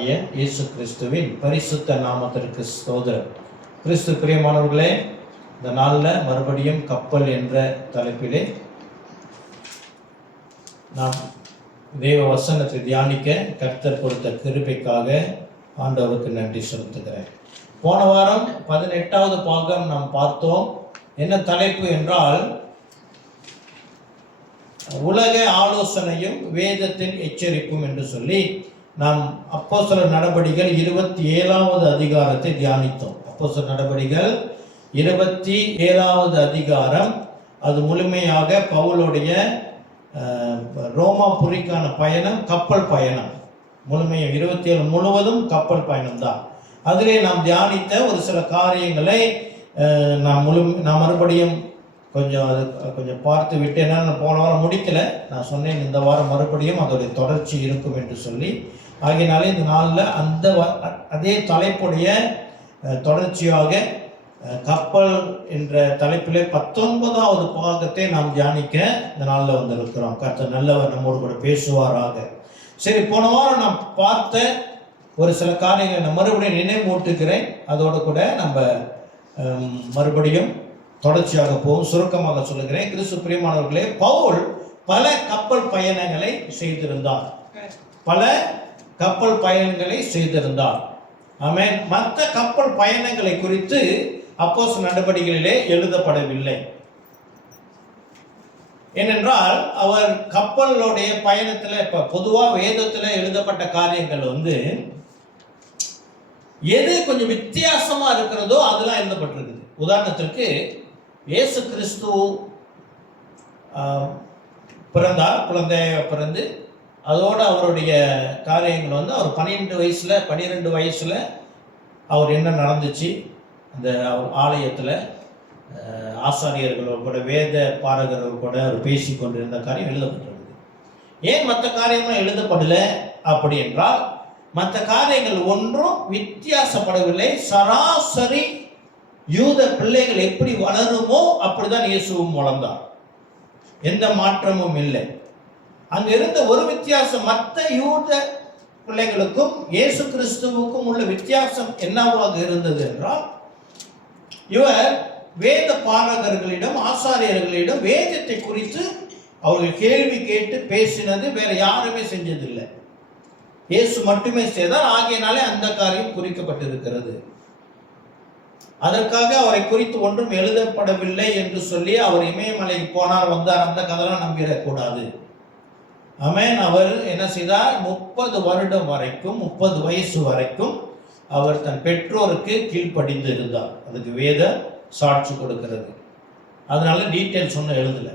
இயேசு கிறிஸ்துவின் பரிசுத்த நாமத்திற்கு ஸ்தோத்திரம். கிறிஸ்து பிரியமானவர்களே, இந்த நாளில் மறுபடியும் கப்பல் என்ற தலைப்பிலே நாம் தேவ வசனத்தை தியானிக்க கர்த்தர் கொடுத்த கிருபைக்காக ஆண்டவருக்கு நன்றி செலுத்துகிறேன். போன வாரம் 18வது பாகம் நாம் பார்த்தோம். என்ன தலைப்பு என்றால், உலக ஆலோசனையும் வேதத்தின் எச்சரிப்பும் என்று சொல்லி நாம் அப்போஸ்தலர் நடபடிகள் 27வது அதிகாரத்தை தியானித்தோம். அப்போஸ்தலர் நடபடிகள் 27வது அதிகாரம், அது முழுமையாக பவுலுடைய ரோமாபுரிக்கான பயணம், கப்பல் பயணம் முழுமையாக 27 முழுவதும் கப்பல் பயணம் தான். அதிலே நாம் தியானித்த ஒரு சில காரியங்களை நான் மறுபடியும் கொஞ்சம் பார்த்து விட்டு, என்னென்ன போன வாரம் முடிக்கலை, நான் சொன்னேன் இந்த வாரம் மறுபடியும் அதோடைய தொடர்ச்சி இருக்கும் என்று சொல்லி. ஆகையினாலே இந்த நாளில் அதே தலைப்புடைய தொடர்ச்சியாக கப்பல் என்ற தலைப்பிலே 19வது பாகத்தை நாம் தியானிக்க இந்த நாளில் வந்திருக்கிறோம். கர்த்தர் நல்லவர், நம்மோடு கூட பேசுவாராக. சரி, போன வாரம் நாம் பார்த்த ஒரு சில காரியங்களை நான் மறுபடியும் நினைவூட்டுகிறேன். அதோடு கூட நம்ம மறுபடியும் தொடர்ச்சியாக போகும். சுருக்கமாக சொல்லுகிறேன். கிறிஸ்து பிரியமானவர்களே, பவுல் பல கப்பல் பயணங்களை செய்திருந்தார். ஆமென். மற்ற கப்பல் பயணங்களை குறித்து அப்போஸ்தலர் நடபடிகளிலே எழுதப்படவில்லை. ஏனென்றால் அவர் கப்பலுடைய பயணத்தில், இப்ப பொதுவாக வேதத்தில் எழுதப்பட்ட காரியங்கள் எது கொஞ்சம் வித்தியாசமா இருக்கிறதோ அதெல்லாம் எழுதப்பட்டிருக்குது. உதாரணத்திற்கு, இயேசு கிறிஸ்து பிறந்தார், குழந்தைய பிறந்து அதோடு அவருடைய காரியங்கள் அவர் 12 வயசில் அவர் என்ன நடந்துச்சு, அந்த ஆலயத்தில் ஆசாரியர்களோடு கூட வேத பாரகர்கள் கூட அவர் பேசி கொண்டிருந்த காரியம் எழுதப்பட்டிருக்குது. ஏன் மற்ற காரியங்களும் எழுதப்படலை அப்படி என்றால், மற்ற காரியங்கள் ஒன்றும் வித்தியாசப்படவில்லை. சராசரி யூத பிள்ளைகள் எப்படி வளருமோ அப்படிதான் இயேசுவும் வளர்ந்தார். எந்த மாற்றமும் இல்லை. அங்க இருந்த ஒரு வித்தியாசம், மற்ற யூத பிள்ளைகளுக்கும் இயேசு கிறிஸ்துவுக்கும் உள்ள வித்தியாசம் என்னவாக இருந்தது என்றால், இவர் வேத பாரகர்களிடம், ஆசாரியர்களிடம் வேதத்தை குறித்து அவர்கள் கேள்வி கேட்டு பேசினது வேற யாருமே செஞ்சதில்லை. இயேசு மட்டுமே செய்தார். ஆகையினாலே அந்த காரியம் குறிக்கப்பட்டிருக்கிறது. அதற்காக அவரை குறித்து ஒன்றும் எழுதப்படவில்லை என்று சொல்லி அவர் இமயமலைக்கு போனார் வந்தார் அந்த கதைலாம் நம்பிடக்கூடாது. ஆமென். அவர் என்ன செய்தார்? 30 வருடம் வரைக்கும், 30 வயசு வரைக்கும் அவர் தன் பெற்றோருக்கு கீழ்ப்படிந்து இருந்தார். அதுக்கு வேத சாட்சி கொடுக்கிறது. அதனால டீட்டெயில்ஸ் ஒன்றும் எழுதலை.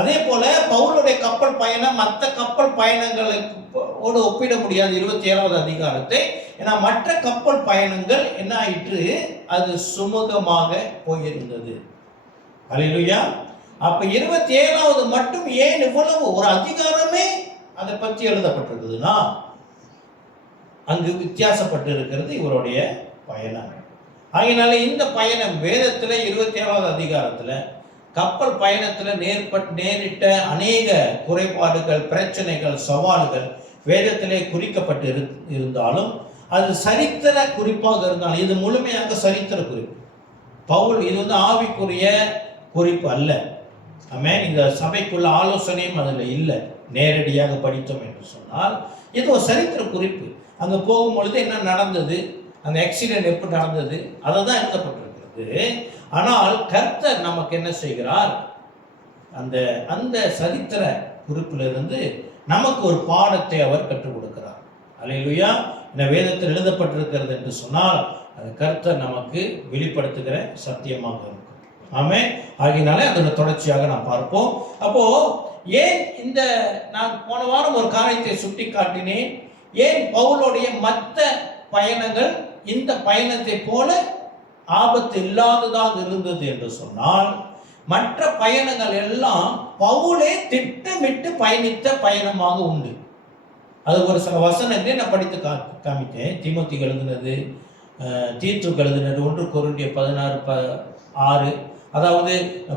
அதே போல பவுலுடைய கப்பல் பயணம் மற்ற கப்பல் பயணங்களோடு ஒப்பிட முடியாது 27வது அதிகாரத்தை. ஏன்னா மற்ற கப்பல் பயணங்கள் என்ன ஆயிற்று, அது சுமூகமாக போயிருந்தது. அல்லேலூயா. அப்ப 27வது மட்டும் ஏன் இவ்வளவு ஒரு அதிகாரமே அதை பற்றி எழுதப்பட்டிருக்குதுன்னா, அங்கு வித்தியாசப்பட்டு இருக்கிறது இவருடைய பயணம். அதனால இந்த பயணம் வேதத்துல 27வது அதிகாரத்துல கப்பல் பயணத்துல நேரிட்ட அநேக குறைபாடுகள், பிரச்சனைகள், சவால்கள் வேதத்திலே குறிக்கப்பட்டு இருந்தாலும், அது சரித்திர குறிப்பாக இருந்தாலும், இது முழுமையாக சரித்திர குறிப்பு. பவுல் இது ஆவிக்குரிய குறிப்பு அல்ல. ஆமென். இந்த சபைக்குள்ள ஆலோசனையும் அதில் இல்லை. நேரடியாக படித்தோம் என்று சொன்னால் இது ஒரு சரித்திர குறிப்பு. அங்கே போகும்பொழுது என்ன நடந்தது, அந்த ஆக்சிடென்ட் எப்படி நடந்தது, அதை தான் எழுதப்பட்டிருக்கிறது. ஆனால் கர்த்தர் நமக்கு என்ன செய்கிறார், அந்த சரித்திர குறிப்பிலிருந்து நமக்கு ஒரு பாடத்தை அவர் கற்றுக் கொடுக்கிறார். அல்லேலூயா. இந்த வேதத்தில் எழுதப்பட்டிருக்கிறது என்று சொன்னால் அது கர்த்தர் நமக்கு வெளிப்படுத்துகிற சத்தியமாக இருக்கும். ஆமென். ஆகினாலே அதோட தொடர்ச்சியாக நாம் பார்ப்போம். அப்போ ஏன் நான் போன வாரம் ஒரு காரியத்தை சுட்டி காட்டினேன். ஏன் பவுலுடைய மற்ற பயணங்கள் இந்த பயணத்தை போல ஆபத்து இல்லாததாக இருந்தது என்று சொன்னால், மற்ற பயணங்கள் எல்லாம் பவுலே திட்டமிட்டு பயணித்த பயணமாக உண்டு. அது ஒரு சில வசனங்களை நான் படித்து காமித்தேன். தீமோத்தேயுக்கு எழுதினது, தீத்துக்கு எழுதினது, 1 கொரிந்தியர் 16:6. அதாவது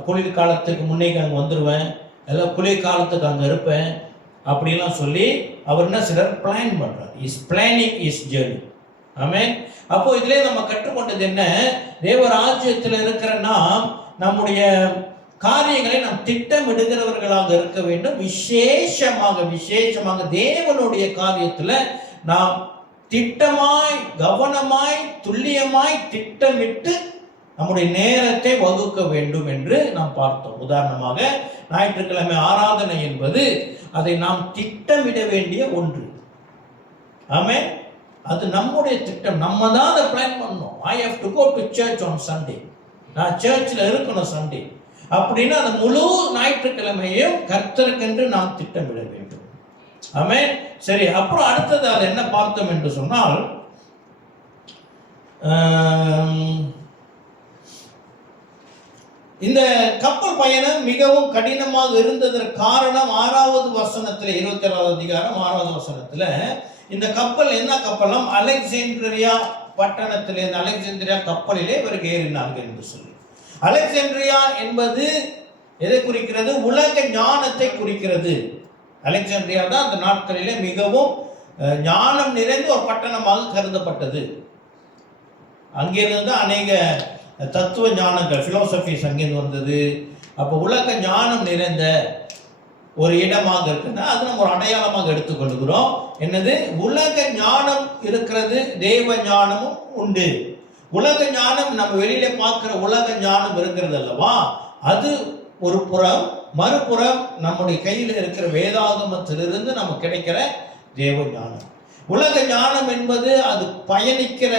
குளிர்காலத்துக்கு முன்னே அங்கே வந்துடுவேன், எல்லாம் குளிர்காலத்துக்கு அங்கே இருப்பேன், அப்படிலாம் சொல்லி அவர் என்ன சிலர் பிளான் பண்றார். Is planning is journey. Amen. அப்போ இதிலே நம்ம கற்றுக்கொண்டது என்ன? தேவராஜ்யத்தில் இருக்கிற நாம் நம்முடைய காரியங்களை நாம் திட்டமிடுகிறவர்களாக இருக்க வேண்டும். விசேஷமாக தேவனுடைய காரியத்தில் நாம் திட்டமாய், கவனமாய், துல்லியமாய் திட்டமிட்டு நம்முடைய நேரத்தை வகுக்க வேண்டும் என்று நாம் பார்த்தோம். உதாரணமாக ஞாயிற்றுக்கிழமை ஆராதனை என்பது அதை நாம் திட்டமிட வேண்டிய ஒன்று. ஆமென். அது நம்முடைய திட்டம். நம்ம தான் அதை பிளான் பண்ணணும். I have to go to church on Sunday. நான் சர்ச்சில் இருக்கணும் சண்டே அப்படின்னு அந்த முழு ஞாயிற்றுக்கிழமையும் கர்த்தருக்கென்று நாம் திட்டமிட வேண்டும். ஆமென். சரி, அப்புறம் அடுத்தது அது என்ன பார்த்தோம் என்று சொன்னால், இந்த கப்பல் பயணம் மிகவும் கடினமாக இருந்ததற்கு காரணம் 6வது வசனத்தில், 27வது அதிகாரம் 6வது வசனத்தில் இந்த கப்பல் என்ன கப்பலாம்? அலெக்சாண்ட்ரியா பட்டணத்திலிருந்து அலெக்சாண்ட்ரியா கப்பலிலே இவருக்கு ஏறினார்கள் என்று சொல்லி. அலெக்சாண்ட்ரியா என்பது எதை குறிக்கிறது? உலக ஞானத்தை குறிக்கிறது. அலெக்சாண்ட்ரியா தான் அந்த நாட்களிலே மிகவும் ஞானம் நிறைந்த ஒரு பட்டணமாக கருதப்பட்டது. அங்கிருந்து அநேக தத்துவ ஞானங்கள், பிலோசபிஸ் அங்கிருந்து வந்தது. அப்போ உலக ஞானம் நிறைந்த ஒரு இடமாக இருக்குன்னா அது நம்ம ஒரு அடையாளமாக எடுத்துக்கொள்கிறோம். என்னது? உலக ஞானம் இருக்கிறது, தேவ ஞானமும் உண்டு. உலக ஞானம் நம்ம வெளியில பார்க்கிற உலக ஞானம் இருக்கிறது அல்லவா, அது ஒரு புறம். மறுபுறம் நம்முடைய கையில் இருக்கிற வேதாகமத்திலிருந்து நமக்கு கிடைக்கிற தேவ ஞானம். உலக ஞானம் என்பது அது பயணிக்கிற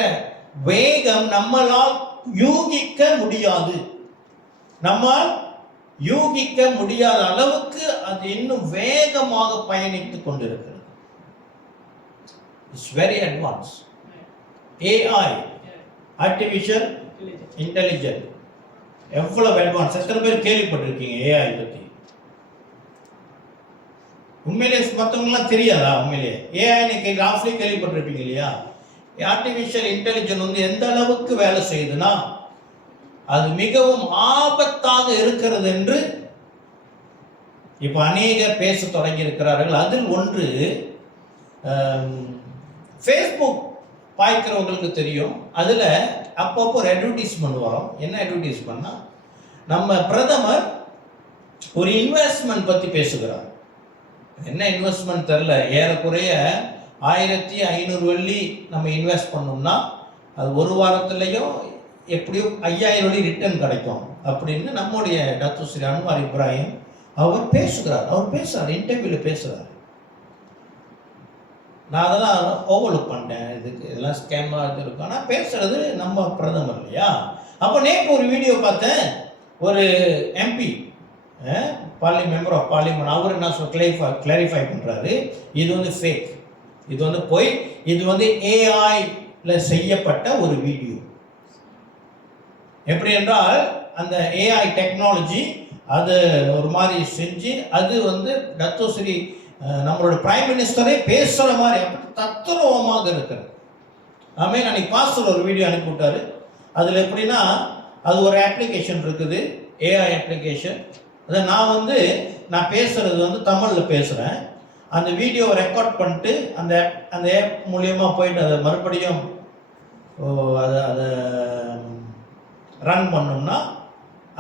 வேகம் நம்மளால் யூகிக்க முடியாது. நம்மால் யூகிக்க முடியாத அளவுக்கு அது இன்னும் வேகமாக பயணித்துக் கொண்டிருக்கிறது. It's very advance. AI, artificial intelligence எவ்வளவு அட்வான்ஸ். எத்தனை பேர் கேள்விப்பட்டிருக்கீங்க ஏஐ பற்றி? உண்மையிலே மற்றவங்களாம் தெரியாதா? உண்மையிலேயே ஏஐ ராஃப்லி கேள்விப்பட்டிருப்பீங்க இல்லையா? ஆர்டிஃபிஷியல் இன்டெலிஜென்ஸ் வந்து எந்த அளவுக்கு வேலை செய்யுதுன்னா அது மிகவும் ஆபத்தாக இருக்கிறது என்று இப்ப அநேகர் பேச தொடங்கி இருக்கிறார்கள். அதில் ஒன்று, ஃபேஸ்புக் பார்க்கிறவங்களுக்கு தெரியும். அதில் அப்பப்போ ஒரு அட்வர்டைஸ்மெண்ட் வரும். என்ன அட்வர்டைஸ்மெண்ட்னா, நம்ம பிரதமர் ஒரு இன்வெஸ்ட்மெண்ட் பற்றி பேசுகிறார். என்ன இன்வெஸ்ட்மெண்ட் தெரியல. ஏறக்குறைய 1500 வெள்ளி நம்ம இன்வெஸ்ட் பண்ணோம்னா அது ஒரு வாரத்துலேயும் எப்படியோ 5000 வெள்ளி ரிட்டர்ன் கிடைக்கும் அப்படின்னு நம்முடைய டாக்டர் ஸ்ரீ அன்வார் இப்ராஹிம் அவர் பேசுகிறார். அவர் பேசுகிறார், இன்டர்வியூவில் பேசுகிறார். நான் அதெல்லாம் ஓவர்லுக் பண்ணிட்டேன். இதெல்லாம் ஸ்கேமாக இருக்கும். ஆனால் பேசுகிறது நம்ம பிரதமர் இல்லையா? அப்போ நேற்று ஒரு வீடியோ பார்த்தேன். ஒரு எம்பி, மெம்பர் ஆஃப் பார்லிமெண்ட், அவர் என்ன கிளாரிஃபை பண்ணுறாரு, இது வந்து ஃபேக், இது வந்து போய், இது வந்து ஏஐல செய்யப்பட்ட ஒரு வீடியோ. எப்படி என்றால் அந்த ஏஐ டெக்னாலஜி அது ஒரு மாதிரி செஞ்சு அது வந்து டத்தோஸ்ரீ நம்மளோட பிரைம் மினிஸ்டரே பேசுகிற மாதிரி அப்படி தத்துரூபமாக இருக்கிறது. ஆமாம். அன்னைக்கு பாஸ்டர் ஒரு வீடியோ அனுப்பிவிட்டாரு. அதில் எப்படின்னா, அது ஒரு அப்ளிகேஷன் இருக்குது, ஏஐ அப்ளிகேஷன். அதை நான் பேசுகிறது வந்து தமிழில் பேசுகிறேன். அந்த வீடியோவை ரெக்கார்ட் பண்ணிட்டு அந்த ஆப் மூலியமாக போயிட்டு அதை மறுபடியும் அதை ரன் பண்ணோம்னா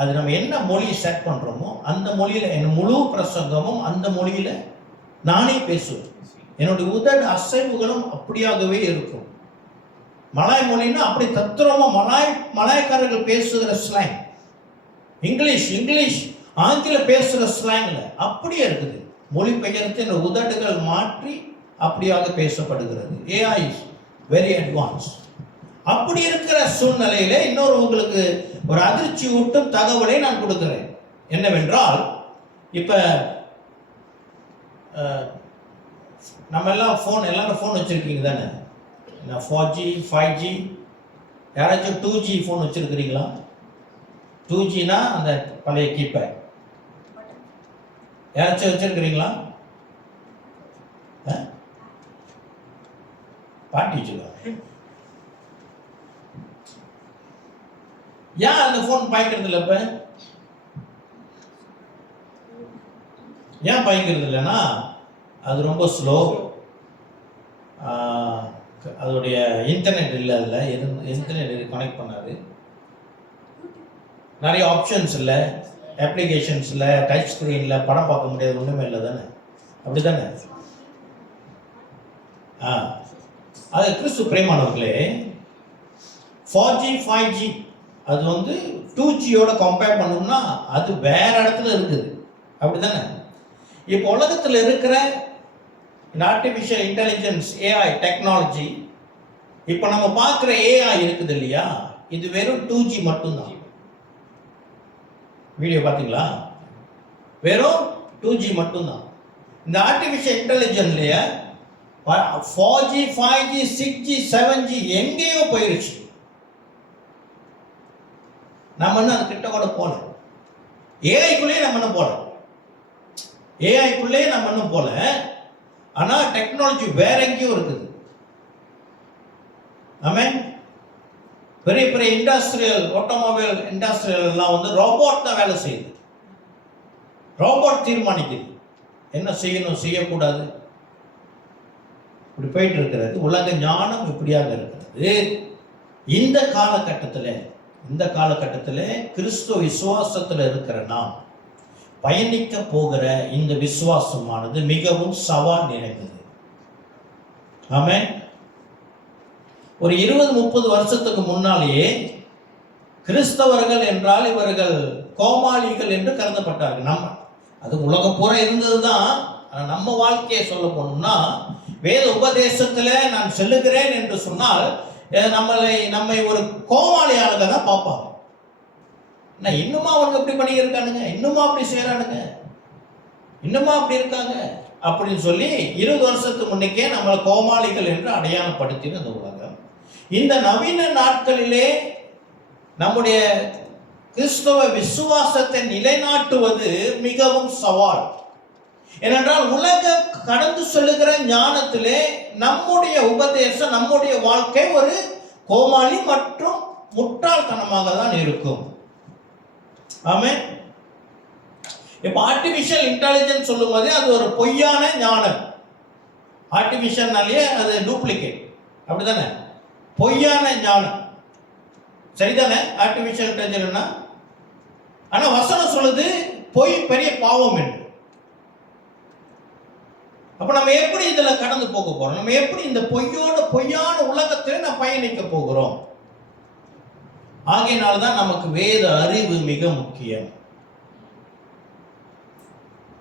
அது நம்ம என்ன மொழி செட் பண்ணுறோமோ அந்த மொழியில் என் முழு பிரசங்கமும் அந்த மொழியில் நானே பேசுவேன். என்னுடைய உதடு அசைவுகளும் அப்படியாகவே இருக்கும். மலாய் மொழின்னா அப்படி தத்துரமாக மலாய்க்காரர்கள் பேசுகிற ஸ்லாங், இங்கிலீஷ் ஆங்கில பேசுகிற ஸ்லாங்ல அப்படியே இருக்குது. மொழிபெயர்த்து இந்த உதடுகள் மாற்றி அப்படியாக பேசப்படுகிறது. AI is very advance. அப்படி இருக்கிற சூழ்நிலையில இன்னொரு உங்களுக்கு ஒரு அதிர்ச்சி ஊட்டும் தகவலை நான் கொடுக்கிறேன். என்னவென்றால், இப்ப நம்ம எல்லாரும் ஃபோன் வச்சிருக்கீங்க தானே? 4G 5G, யாராச்சும் 2G ஃபோன் வச்சிருக்கிறீங்களா? 2Gனா அந்த பழைய கீப்பேட் யாராச்சும் வச்சிருக்கிறீங்களா? பாட்டி வச்சுருக்காங்க. ஏன் அந்த ஃபோன் பாய்க்கிறது இல்லை? இப்ப ஏன் பாய்க்கிறது இல்லைன்னா, அது ரொம்ப ஸ்லோ. அதோடைய இன்டர்நெட் இல்லை, அதில் இன்டர்நெட் கனெக்ட் பண்ணாது. நிறைய ஆப்ஷன்ஸ் இல்லை, அப்ளிகேஷன்ஸ் இல்லை, டச் ஸ்க்ரீனில் படம் பார்க்க முடியாது, ஒன்றுமே இல்லை தானே, அப்படி தானே? அது கிறிஸ்து பிரியமானவர்களே, 4G 5G அது வந்து 2Gயோட கம்பேர் பண்ணோம்னா அது வேற இடத்துல இருக்குது, அப்படி தானே? இப்போ உலகத்தில் இருக்கிற ஆர்டிஃபிஷியல் இன்டெலிஜென்ஸ் ஏஐ டெக்னாலஜி, இப்போ நம்ம பார்க்குற ஏஐ இருக்குது இல்லையா, இது வெறும் 2G மட்டும்தான். வீடியோ பார்த்தீங்களா? வெறும் 2G மட்டும்தான். இந்த artificial இன்டெலிஜென்ஸ்லையே 4G 5G 6G 7G எங்கேயோ போயிருச்சு. நம்ம இன்னும் அது கிட்ட கூட போல. ஏஐக்குள்ளேயே நம்ம இன்னும் போல, ஏஐக்குள்ளேயே நம்ம இன்னும் போல. ஆனால் டெக்னாலஜி வேற எங்கேயும் இருக்குது. ஆமென். பெரிய பெரிய இண்டஸ்ட்ரியல், ஆட்டோமொபைல் இண்டஸ்ட்ரியல் எல்லாம் வந்து ரோபோட் தான் வேலை செய்யுது. ரோபோட் தீர்மானிக்குது என்ன செய்யணும், செய்யக்கூடாது. இப்படி போயிட்டு இருக்கிறது. உலக ஞானம் இப்படியாக இருக்கிறது. இந்த காலகட்டத்தில் கிறிஸ்துவ விசுவாசத்தில் இருக்கிற நாம் பயணிக்க போகிற இந்த விசுவாசமானது மிகவும் சவால் நிறைந்தது. ஆமென். ஒரு 20-30 வருஷத்துக்கு முன்னாலேயே கிறிஸ்தவர்கள் என்றால் இவர்கள் கோமாளிகள் என்று கருதப்பட்டார்கள். நம்ம அது உலகம் பூரா இருந்தது தான். நம்ம வாழ்க்கையை சொல்ல போனோம்னா, வேத உபதேசத்தில் நான் செல்லுகிறேன் என்று சொன்னால் நம்மை ஒரு கோமாளியாக தான் பார்ப்பாங்க. இன்னுமா அவங்க இப்படி பண்ணி இருக்கானுங்க, இன்னுமா அப்படி செய்யறானுங்க, இன்னுமா அப்படி இருக்காங்க அப்படின்னு சொல்லி 20 வருஷத்துக்கு முன்னைக்கே நம்மளை கோமாளிகள் என்று அடையாளப்படுத்தின இந்த உலகம். இந்த நவீன நாட்களிலே நம்முடைய கிறிஸ்தவ விசுவாசத்தை நிலைநாட்டுவது மிகவும் சவால். ஏனென்றால் உலக கடந்து செல்லுகிற ஞானத்திலே நம்முடைய உபதேசம், நம்முடைய வாழ்க்கை ஒரு கோமாளி மற்றும் முட்டாள்தனமாக தான் இருக்கும். ஆமென். இப்ப ஆர்டிபிஷியல் இன்டெலிஜென்ஸ் சொல்லும் போதே அது ஒரு பொய்யான ஞானம். ஆர்டிபிஷியல்னாலே அது டூப்ளிகேட், அப்படிதானே? பொய்யான ஞானம், சரிதானே? ஆர்டிபிஷியல் இன்டெலிஜென்ஸ்னா, ஆனா வசனம் சொல்லுது பொய் பெரிய பாவம் என்று. அப்ப நம்ம எப்படி இதுல கடந்து போக போறோம்? நம்ம எப்படி இந்த பொய்யான உலகத்தில் நம்ம பயணிக்க போகிறோம்? ஆகையினால்தான் நமக்கு வேத அறிவு மிக முக்கியம்.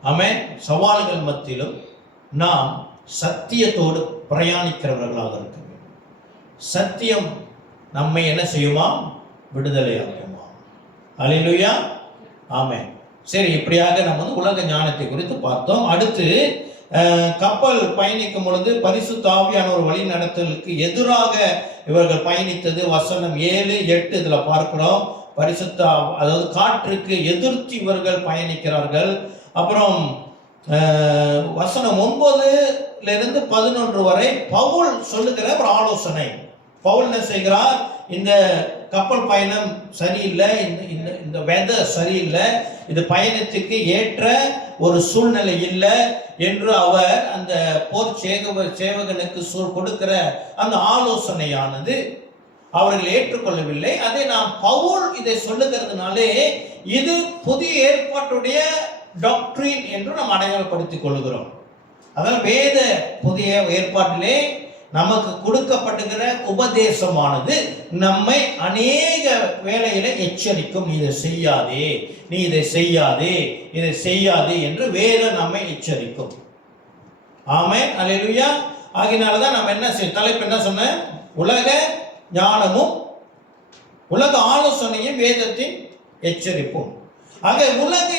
ஆமென். சவால்கள் மத்தியிலும் நாம் சத்தியத்தோடு பிரயாணிக்கிறவர்களாக இருக்க வேண்டும். சத்தியம் நம்மை என்ன செய்யுமா? விடுதலையாக்குமா. அல்லேலூயா. ஆமென். சரி, இப்படியாக நம்ம உலக ஞானத்தை குறித்து பார்த்தோம். அடுத்து கப்பல் பயணிக்கும் பொழுது பரிசுத்த ஆவியானவர் வழி நடத்தலுக்கு எதிராக இவர்கள் பயணித்தது வசனம் 7-8 இதுல பார்க்கிறோம். பரிசுத்த, அதாவது காற்றுக்கு எதிர்த்து இவர்கள் பயணிக்கிறார்கள். அப்புறம் வசனம் 9-11 வரை பவுல் சொல்லுகிற ஒரு ஆலோசனை. பவுல் என்ன செய்கிறார்? இந்த கப்பல் பயணம் சரியில்லை, இந்த வெதர் சரியில்லை, இது பயணத்துக்கு ஏற்ற ஒரு சூழ்நிலை இல்லை என்று அவர் அந்த போர் சேவகனுக்கு கொடுக்கிற அந்த ஆலோசனையானது அவர்கள் ஏற்றுக்கொள்ளவில்லை. அதை நாம் பவுல் இதை சொல்லுகிறதுனாலே இது புதிய ஏற்பாட்டுடைய டாக்டரின் என்று நாம் அடையாளப்படுத்திக் கொள்கிறோம். அதாவது வேத புதிய ஏற்பாட்டிலே நமக்கு கொடுக்கப்படுகிற உபதேசமானது நம்மை அநேக வேளையில எச்சரிக்கும். நீ இதை செய்யாதே, நீ இதை செய்யாதே, இதை செய்யாதே என்று வேதம் நம்மை எச்சரிக்கும். ஆமென். அல்லேலூயா. ஆகினால்தான் நம்ம என்ன தலைப்பு என்ன சொன்ன? உலக ஞானமும் உலக ஆலோசனையும் வேதத்தின் எச்சரிப்பும். ஆக உலக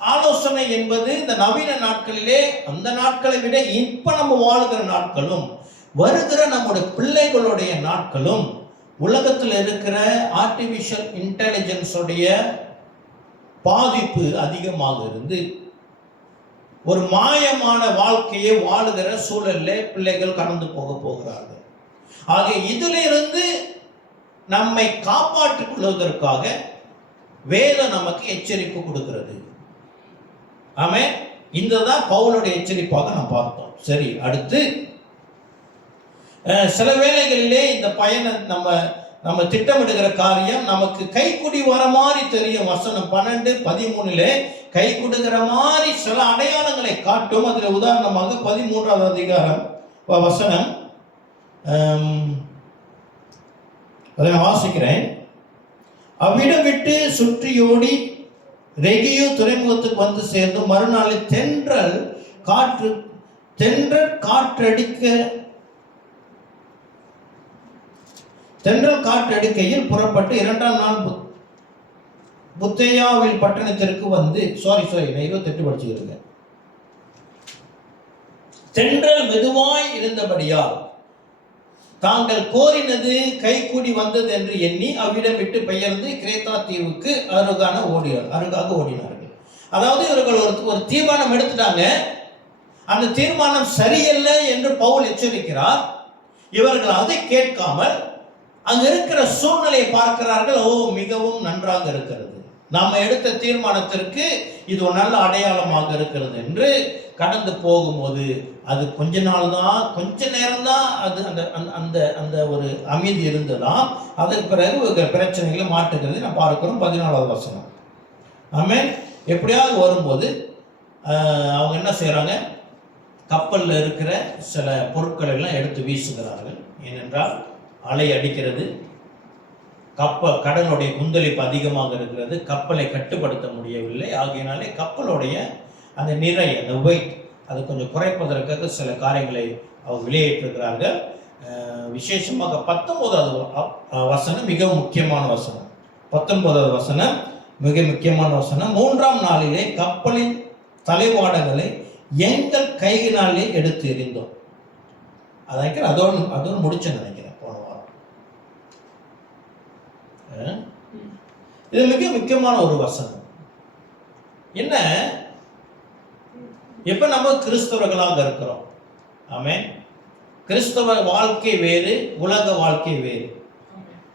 ஆலோசனை என்பது இந்த நவீன நாட்களிலே, அந்த நாட்களை விட இப்ப நம்ம வாழ்கிற நாட்களும் வருகிற நம்முடைய பிள்ளைகளுடைய நாட்களும் உலகத்தில் இருக்கிற ஆர்டிபிஷியல் இன்டெலிஜென்ஸுடைய பாதிப்பு அதிகமாக இருந்து ஒரு மாயமான வாழ்க்கையை வாழுகிற சூழலில் பிள்ளைகள் கடந்து போகிறார்கள். ஆக இதிலிருந்து நம்மை காப்பாற்றிக் கொள்வதற்காக வேதம் நமக்கு எச்சரிப்பு கொடுக்கிறது. ஆமென். இந்த தான் பவுலுடைய எச்சரிப்பாக நாம் பார்த்தோம். சரி, அடுத்து சில வேளைகளிலே இந்த பயணம் நம்ம திட்டமிடுகிற காரியம் நமக்கு கைக்குடி வர மாதிரி தெரியும். வசனம் 12-13 கை கொடுக்கிற மாதிரி சில அடையாளங்களை காட்டும். அதில் உதாரணமாக 13வது அதிகாரம் வசனம் அதை நான் வாசிக்கிறேன். அவ்விடம் விட்டு சுற்றியோடி ரெகியோ துறைமுகத்துக்கு வந்து சேர்ந்து மறுநாளில் தென்றல் காற்றடிக்கையில் புறப்பட்டு 2ஆம் நாள் புத்தேயாவில் பட்டணத்திற்கு வந்து நான் 28 படிச்சுக்கிறேன். தென்றல் மெதுவாய் இருந்தபடியால் தாங்கள் கோரினது கைகூடி வந்தது என்று எண்ணி அவ்விடம் விட்டு பெயர்ந்து கிரேத்தா தீவுக்கு அருகாக ஓடினார்கள். அதாவது இவர்கள் ஒரு தீர்மானம் எடுத்துட்டாங்க. அந்த தீர்மானம் சரியல்ல என்று பவுல் எச்சரிக்கிறார். இவர்கள் அதை கேட்காமல் அங்க இருக்கிற சூழ்நிலையை பார்க்கிறார்கள். மிகவும் நன்றாக இருக்கிறது, நாம எடுத்த தீர்மானத்திற்கு இது ஒரு நல்ல அடையாளமாக இருக்கிறது என்று கடந்து போகும்போது அது கொஞ்ச நேரம் தான் அது அந்த ஒரு அமைதி இருந்ததாம். அதற்கு பிறகு பிரச்சனைகளை மாட்டுகிறது நான் பார்க்கிறோம். 14வது வசனம். ஆமென். எப்படியாவது வரும்போது அவங்க என்ன செய்யறாங்க, கப்பலில் இருக்கிற சில பொருட்களை எல்லாம் எடுத்து வீசுகிறார்கள். ஏனென்றால் அலை அடிக்கிறது, கடலுடைய குந்தளிப்பு அதிகமாக இருக்கிறது, கப்பலை கட்டுப்படுத்த முடியவில்லை. ஆகையினாலே கப்பலுடைய அந்த நிறை, அந்த வெயிட் அது கொஞ்சம் குறைப்பதற்காக சில காரியங்களை அவர் வெளியேற்றிருக்கிறார்கள். விசேஷமாக 19வது வசனம் மிக முக்கியமான வசனம். 19வது வசனம் மிக முக்கியமான வசனம். 3ஆம் நாளிலே கப்பலின் தலைவாடங்களை எங்கள் கையினாலே எடுத்து எறிந்தோம். அதோடு முடிச்சேன்னு நினைக்கிறேன் போன வாரம். இது மிக முக்கியமான ஒரு வசனம். என்ன, எப்ப நம்ம கிறிஸ்தவர்களாக இருக்கிறோம். ஆமென். கிறிஸ்தவ வாழ்க்கை வேறு, உலக வாழ்க்கை வேறு.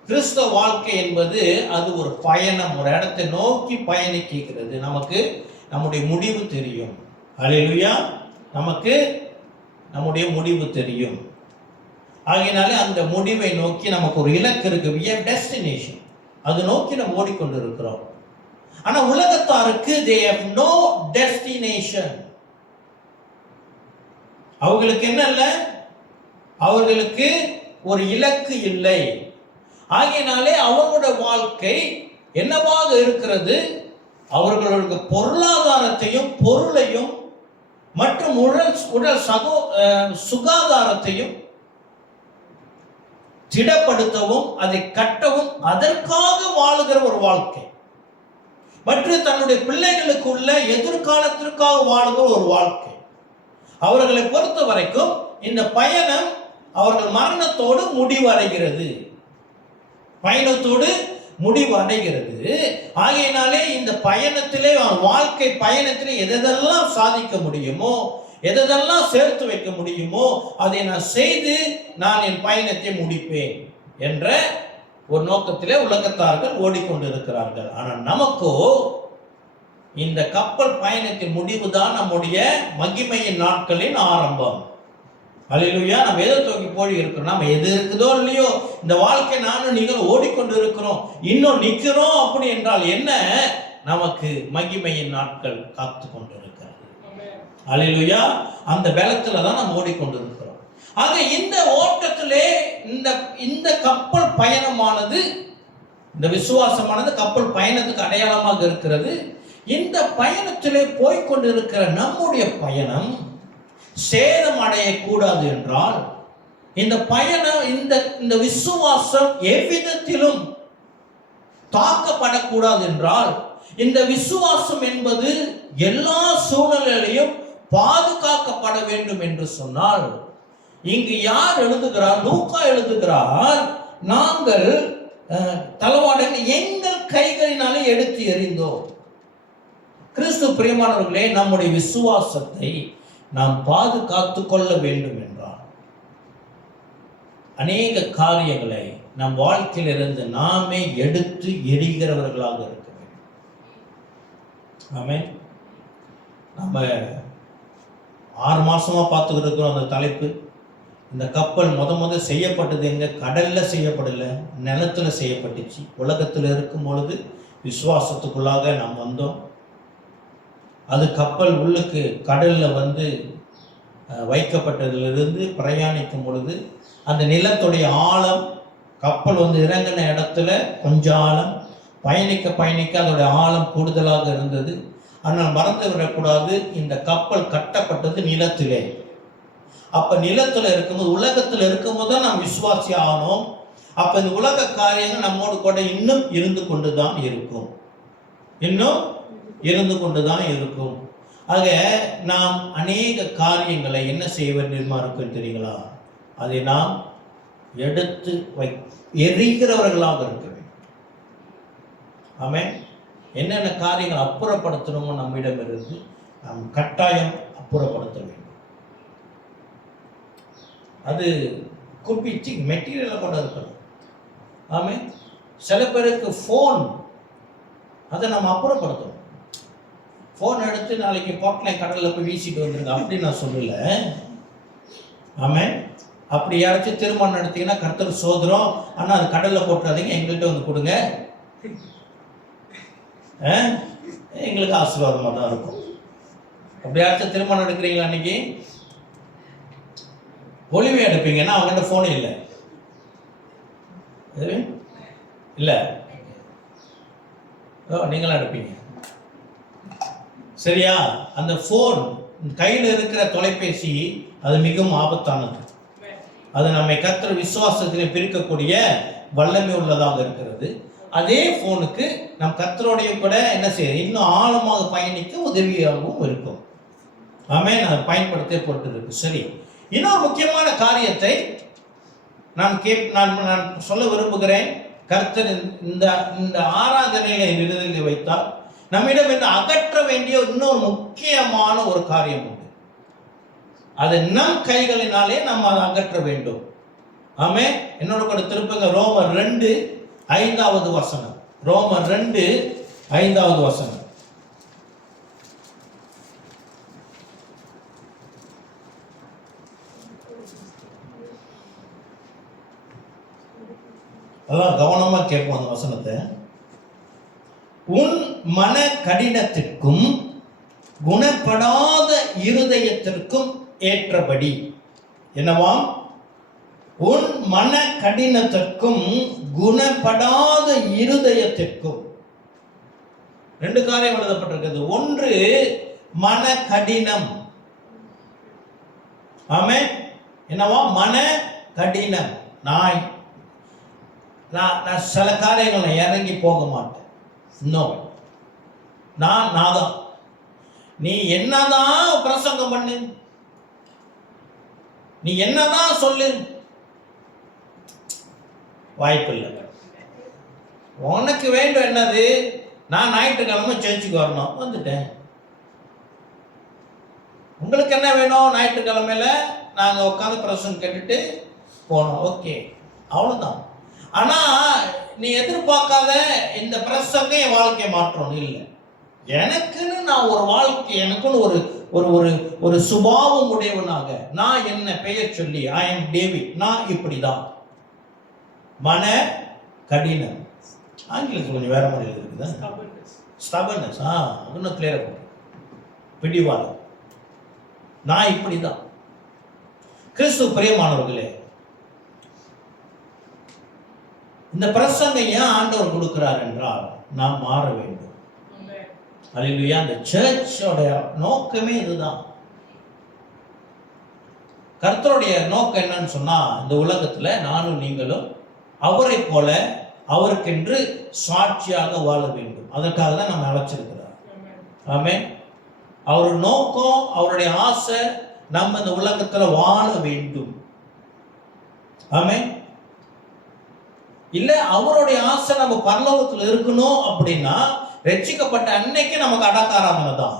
கிறிஸ்தவ வாழ்க்கை என்பது அது ஒரு பயணம், ஒரு இடத்தை நோக்கி பயணிக்கிறது. நமக்கு நம்முடைய முடிவு தெரியும். ஹல்லேலூயா. நமக்கு நம்முடைய முடிவு தெரியும். ஆகையினாலே அந்த முடிவை நோக்கி நமக்கு ஒரு இலக்கு இருக்கு. we have destination. அது நோக்கி நம்ம ஓடிக்கொண்டு இருக்கிறோம். ஆனா உலகத்தாருக்கு they have no destination. அவர்களுக்கு என்ன இல்லை, அவர்களுக்கு ஒரு இலக்கு இல்லை. ஆகையினாலே அவர்களுடைய வாழ்க்கை என்னவாக இருக்கிறது, அவர்களுடைய பொருளாதாரத்தையும் பொருளையும் மற்றும் உடல் சுகாதாரத்தையும் திடப்படுத்தவும் அதை கட்டவும் அதற்காக வாழுகிற ஒரு வாழ்க்கை, மற்றும் தன்னுடைய பிள்ளைகளுக்குள்ள எதிர்காலத்திற்காக வாழுகிற ஒரு வாழ்க்கை. அவர்களை பொறுத்த வரைக்கும் இந்த பயணம் அவர்கள் மரணத்தோடு முடிவடைகிறது. ஆகையினாலே இந்த பயணத்திலே, வாழ்க்கை பயணத்திலே எதெல்லாம் சாதிக்க முடியுமோ, எதெல்லாம் சேர்த்து வைக்க முடியுமோ அதை நான் செய்து நான் என் பயணத்தை முடிப்பேன் என்ற ஒரு நோக்கத்திலே உலகத்தார்கள் ஓடிக்கொண்டிருக்கிறார்கள். ஆனால் நமக்கோ இந்த கப்பல் பயணத்தின் முடிவுதான் நம்முடைய மகிமையின் நாட்களின் ஆரம்பம். ஹல்லேலூயா. நம்ம எதை தூக்கி போய் இருக்கிறோம், நம்ம எது இருக்குதோ இல்லையோ இந்த வாழ்க்கை நானும் நீங்கள் ஓடிக்கொண்டு இருக்கிறோம், இன்னும் நிற்கிறோம். அப்படி என்றால் என்ன, நமக்கு மகிமையின் நாட்கள் காத்து கொண்டிருக்கிறது. ஹல்லேலூயா. அந்த பலத்துல தான் நம்ம ஓடிக்கொண்டு இருக்கிறோம். ஆக இந்த ஓட்டத்திலே இந்த கப்பல் பயணமானது, இந்த விசுவாசமானது கப்பல் பயணத்துக்கு அடையாளமாக இருக்கிறது. இந்த பயணத்திலே போய்கொண்டிருக்கிற நம்முடைய பயணம் சேதம் அடையக்கூடாது என்றால், இந்த பயணம் இந்த விசுவாசம் எவ்விதத்திலும் தாக்கப்படக்கூடாது என்றால், இந்த விசுவாசம் என்பது எல்லா சூழ்நிலையிலும் பாதுகாக்கப்பட வேண்டும் என்று சொன்னால், இங்கு யார் எழுதுகிறார்? லூக்கா எழுதுகிறார், நாங்கள் தளவாடங்களை எங்கள் கைகளினாலே எடுத்து எறிந்தோம். கிறிஸ்து பிரியமானவர்களே, நம்முடைய விசுவாசத்தை நாம் பாதுகாத்து கொள்ள வேண்டும் என்றால் அநேக காரியங்களை நம் வாழ்க்கையிலிருந்து நாமே எடுத்து எறிகிறவர்களாக இருக்க வேண்டும். ஆமென். நம்ம 6 மாசமா பார்த்துக்கிட்டு இருக்கிறோம் அந்த தலைப்பு. இந்த கப்பல் முத செய்யப்பட்டது எங்க? கடல்ல செய்யப்படல, நிலத்துல செய்யப்பட்டுச்சு. உலகத்துல இருக்கும் பொழுது விசுவாசத்துக்குள்ளாக நாம் வந்தோம். அது கப்பல் உள்ளுக்கு கடல்ல வைக்கப்பட்டதிலிருந்து பிரயாணிக்கும் பொழுது அந்த நிலத்துடைய ஆழம், கப்பல் இறங்கின இடத்துல கொஞ்சம் ஆழம், பயணிக்க அதோடைய ஆழம் கூடுதலாக இருந்தது. ஆனால் மறந்து விடக்கூடாது, இந்த கப்பல் கட்டப்பட்டது நிலத்திலே. அப்ப நிலத்துல இருக்கும்போது, உலகத்துல இருக்கும்போது தான் நாம் விசுவாசி ஆனோம். அப்ப இந்த உலக காரியங்கள் நம்மோடு கூட இன்னும் இருந்து கொண்டுதான் இருக்கும், இன்னும் இருந்து கொண்டுதான் இருக்கும். ஆக நாம் அநேக காரியங்களை என்ன செய்ய வேண்டியமா இருக்கும் தெரியுங்களா? அதை நாம் எடுத்து எரிகிறவர்களாக இருக்க வேண்டும். ஆமென். என்னென்ன காரியங்கள் அப்புறப்படுத்தணுமோ நம்மிடம் இருந்து நாம் கட்டாயம் அப்புறப்படுத்த வேண்டும். அது குப்பிச்சு மெட்டீரியலை கூட இருக்கணும். ஆமென். சில பேருக்கு ஃபோன், அதை நம்ம அப்புறப்படுத்தணும். ஃபோன் எடுத்து நாளைக்கு பாட்லைன் கடலில் போய் வீசிட்டு வந்துருங்க அப்படின்னு நான் சொல்லல. ஆமென். அப்படி யாராச்சும் திருமணம் நடத்தீங்கன்னா கர்த்தர் சோதரம், ஆனால் அது கடலில் போட்டுறாதீங்க, எங்கள்கிட்ட கொடுங்க, எங்களுக்கு ஆசீர்வாதமாக தான் இருக்கும். அப்படி யாராச்சும் திருமணம் எடுக்கிறீங்களா? அன்னைக்கு ஒளிவை எடுப்பீங்கன்னா அவங்ககிட்ட ஃபோனே இல்லை இல்லை, நீங்களும் எடுப்பீங்க. சரியா? அந்த ஃபோன், கையில் இருக்கிற தொலைபேசி, அது மிகவும் ஆபத்தானது. அது நம்மை கர்த்தர் விசுவாசத்திலே பிரிக்கக்கூடிய வல்லமை உள்ளதாக இருக்கிறது. அதே ஃபோனுக்கு நம் கர்த்தரோடைய கூட என்ன செய்ய, இன்னும் ஆழமாக பயணிக்க உதவியாகவும் இருக்கும். ஆமென். அதை பயன்படுத்த போட்டு இருக்கு. சரி, இன்னொரு முக்கியமான காரியத்தை நான் சொல்ல விரும்புகிறேன். கர்த்தர் இந்த ஆராதனையில நிறுத்தி வைத்தால் நம்மிடம் இருந்து அகற்ற வேண்டிய இன்னொரு முக்கியமான ஒரு காரியம் உண்டு. அது நம் கைகளினாலே நாம் அதை அகற்ற வேண்டும். ஆமென். என்னோட கூட திருப்புங்க ரோமர் 2:5 வசனம். ரோமர் 2:5 வசனம். எல்லாம் கவனமா கேட்போம் அந்த வசனத்தை. உன் மன கடினத்திற்கும் குணப்படாத இருதயத்திற்கும் ஏற்றபடி. என்னவாம்? உன் மன கடினத்திற்கும் குணப்படாத இருதயத்திற்கும். 2 காரியம் எழுதப்பட்டிருக்கிறது. ஒன்று மன கடினம். ஆமென். என்னவா? மன கடினம். நான் சில காரியங்களை இறங்கி போக மாட்டேன். நான் தான். நீ என்னதான் பிரசங்கம் பண்ணு, நீ என்னதான் சொல்லு, வாய்ப்பில்லை. உனக்கு வேண்டும் என்னது? நான் ஞாயிற்றுக்கிழமை சர்ச்சுக்கு வரணும், வந்துட்டேன். உங்களுக்கு என்ன வேணும்? ஞாயிற்றுக்கிழமையில நாங்க உட்காந்து பிரசங்கம் கேட்டுட்டு போனோம், ஓகே, அவ்வளவுதான். ஆனா நீ எதிர்பார்க்காத இந்த பிரசங்க என் வாழ்க்கையை மாற்றணும் இல்லை. எனக்குன்னு நான் ஒரு வாழ்க்கை, எனக்குன்னு ஒரு ஒரு ஒரு சுபாவம் உடையவனாக நான் என்ன பெயர் சொல்லி, ஐ எம் டேவிட், நான் இப்படிதான். மன கடினம். ஆங்கிலத்தில் கொஞ்சம் வேற மாதிரி இருக்குதா? ஸ்டபர்னஸ். இன்னும் கிளியரா போட்டு, பிடிவாதம். நான் இப்படிதான். கிறிஸ்துவ பிரியமானவர்களே, இந்த பிரசங்கம் ஏன் ஆண்டவர் கொடுக்கிறார் என்றால் நாம் மாற வேண்டும். அல்லேலூயா. அந்த சர்ச்சோட நோக்கமே இதுதான். கர்த்தருடைய நோக்கம் என்னன்னு சொன்னா, இந்த உலகத்துல நானும் நீங்களும் அவரை போல அவருக்கென்று சாட்சியாக வாழ வேண்டும். அதற்காக தான் நம்ம அழைச்சிருக்கிறார். ஆமென். அவர் நோக்கம், அவருடைய ஆசை நம்ம இந்த உலகத்துல வாழ வேண்டும். ஆமென். இல்ல அவருடைய ஆசை நம்ம பரலோகத்துல இருக்கணும் அப்படின்னா, ரட்சிக்கப்பட்ட அன்னைக்கு நமக்கு அடக்காராதனை தான்.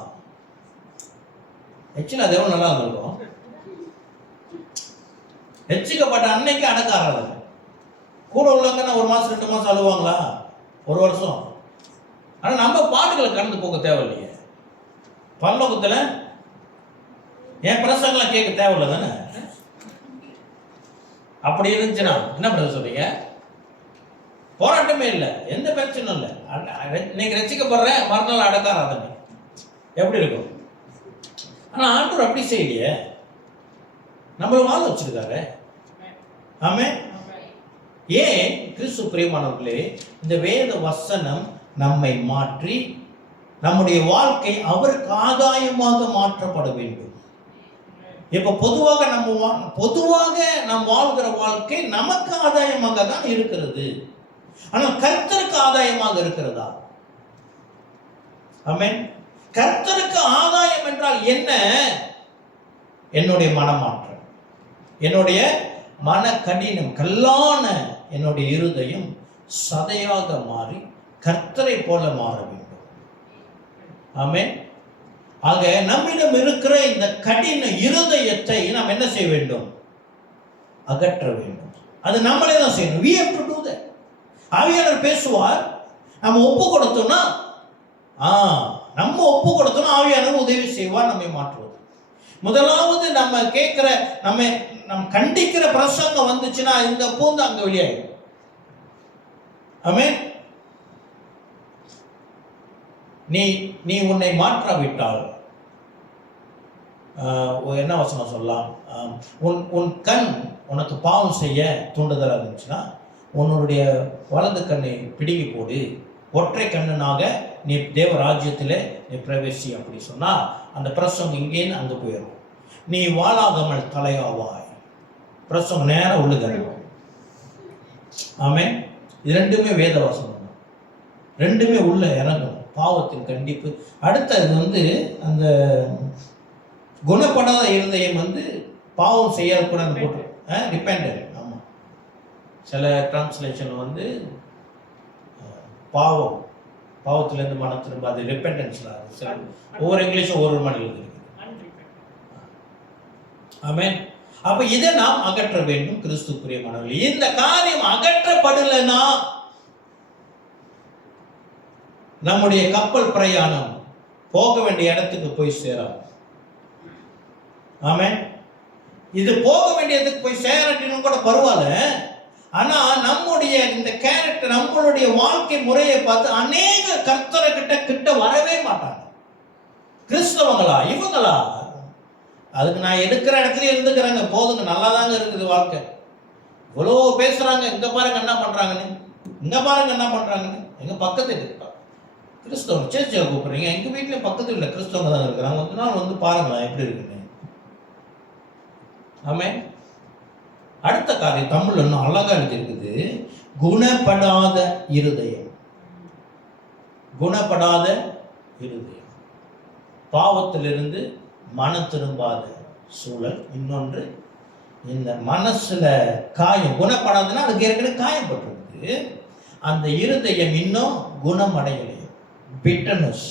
ஆக்சுவலி அது எவ்வளவு நல்லா இருக்கும். ரட்சிக்கப்பட்ட அன்னைக்கு அடக்காராதனை. கூட உள்ளவங்க 1 மாசம் 2 மாசம் அழுவாங்களா? 1 வருஷம். ஆனா நம்ம பாட்டுகளை கடந்து போக தேவையில்லையே. பரலோகத்துல என் பிரசங்கெல்லாம் கேட்க தேவையில்ல தானே? அப்படி இருந்துச்சுன்னா என்ன பண்ண சொல்றீங்க? போராட்டமே இல்லை, எந்த பிரச்சனையும் இல்லை. இன்னைக்கு ரசிக்கப்படுற மறுநாள் அடக்காராதனை எப்படி இருக்கும்? ஆனா ஆண்டவர் அப்படி செய்யலையே, நம்மள வாழ வச்சிருக்காரு. ஆமென். ஏன் கிறிஸ்து பிரியமானவர்களே, இந்த வேத வசனம் நம்மை மாற்றி நம்முடைய வாழ்க்கை அவருக்கு ஆதாயமாக மாற்றப்பட வேண்டும். இப்ப பொதுவாக நாம் வாழ்கிற வாழ்க்கை நமக்கு ஆதாயமாக தான் இருக்கிறது. ஆனால் கர்த்தருக்கு ஆதாயமாக இருக்கிறதா? ஆமென். கர்த்தருக்கு ஆதாயம் என்றால் என்ன? என்னுடைய மனமாற்றம், என்னுடைய மன கடினம், கல்லான என்னுடைய இருதயம் சதையாக மாறி கர்த்தரை போல மாற வேண்டும். ஆமென். ஆக நம்மிடம் இருக்கிற இந்த கடின இருதயத்தை நாம் என்ன செய்ய வேண்டும்? அகற்ற வேண்டும். அது நம்மளே தான் செய்யணும். we have to do that. ஆவியானவர் பேசுவார், நம்ம ஒப்பு கொடுத்தோம்னா ஆவியானவர் உதவி செய்வார் நம்மை மாற்றுவது. முதலாவது நம்ம கேட்கிற நம்ம கண்டிக்கிற பிரசங்கம் வந்துச்சுன்னா இந்த பூந்து அங்க வெளியாயிடும். ஆமென். நீ உன்னை மாற்றாவிட்டால் என்ன வசனம் சொல்லலாம்? உன் கண் உனக்கு பாவம் செய்ய தூண்டுதலாக இருந்துச்சுன்னா உன்னுடைய வலது கண்ணை பிடுங்கி போடு, ஒற்றை கண்ணனாக நீ தேவ ராஜ்யத்தில் நீ பிரவேசி. அப்படி சொன்னா அந்த பிரசங்கம் இங்கேன்னு அங்கே போயிடும். நீ வாழாகாமல் தலையாவாய். பிரசங்கம் நேரம் உள்ளுகிறோம். ஆமென். இது ரெண்டுமே வேத வசனம் தான், ரெண்டுமே உள்ள இறங்கும். பாவத்தின் கண்டிப்பு. அடுத்தது அந்த குணப்படாத இருதயம் பாவம் செய்யக்கூட போட்டு ரிப்பெண்டன்ட். ஆமாம், சில டிரான்ஸ்லேஷன் பாவத்திலேருந்து மனம் திரும்ப, அது ரிப்பெண்டன்ஸ். ஒவ்வொரு இங்கிலீஷும் ஒவ்வொரு மாதிரி இருக்குது. ஆமென். அப்ப இதை நாம் அகற்ற வேண்டும். கிறிஸ்து பிரியமானவர்களே, இந்த காரியம் அகற்றப்படலைன்னா நம்முடைய கப்பல் பிரயாணம் போக வேண்டிய இடத்துக்கு போய் சேராது. ஆமென். இது போக வேண்டியதுக்கு போய் சேரட்டினும் கூட பரவாயில்ல. ஆனா நம்முடைய இந்த கேரக்டர், நம்மளுடைய வாழ்க்கை முறையை பார்த்து அநேக கர்த்தரை கிட்ட வரவே மாட்டாங்க. கிறிஸ்தவங்களா இவங்களா? அதுக்கு நான் இருக்கிற இடத்துல இருந்துக்கிறாங்க, போதுங்க, நல்லா தாங்க இருக்குது வாழ்க்கை. இவ்வளோ பேசுறாங்க, இங்க பாருங்க என்ன பண்றாங்கன்னு, இங்க பாருங்க என்ன பண்றாங்கன்னு. எங்க பக்கத்தில் இருக்கா கிறிஸ்தவங்க சேர்ச்சியாக கூப்பிடுறீங்க, எங்க வீட்டுல பக்கத்தில் இல்லை கிறிஸ்தவங்க தான் இருக்கிறாங்க. ஒரு நாள் பாருங்களேன் எப்படி இருக்குன்னு. ஆமென். அடுத்த காரியம் தமிழ்ல இன்னும் அழகா இருக்குது. குணப்படாத இருதயம். குணப்படாத இருதயம், பாவத்திலிருந்து மனம் திரும்பாத சூழல். இன்னொன்று, இந்த மனசுல காயம் குணப்படாதுன்னா அதுக்கு ஏற்கனவே காயப்பட்டிருக்கு. அந்த இருதயம் இன்னும் குணமடையலை. பிட்டர்னஸ்,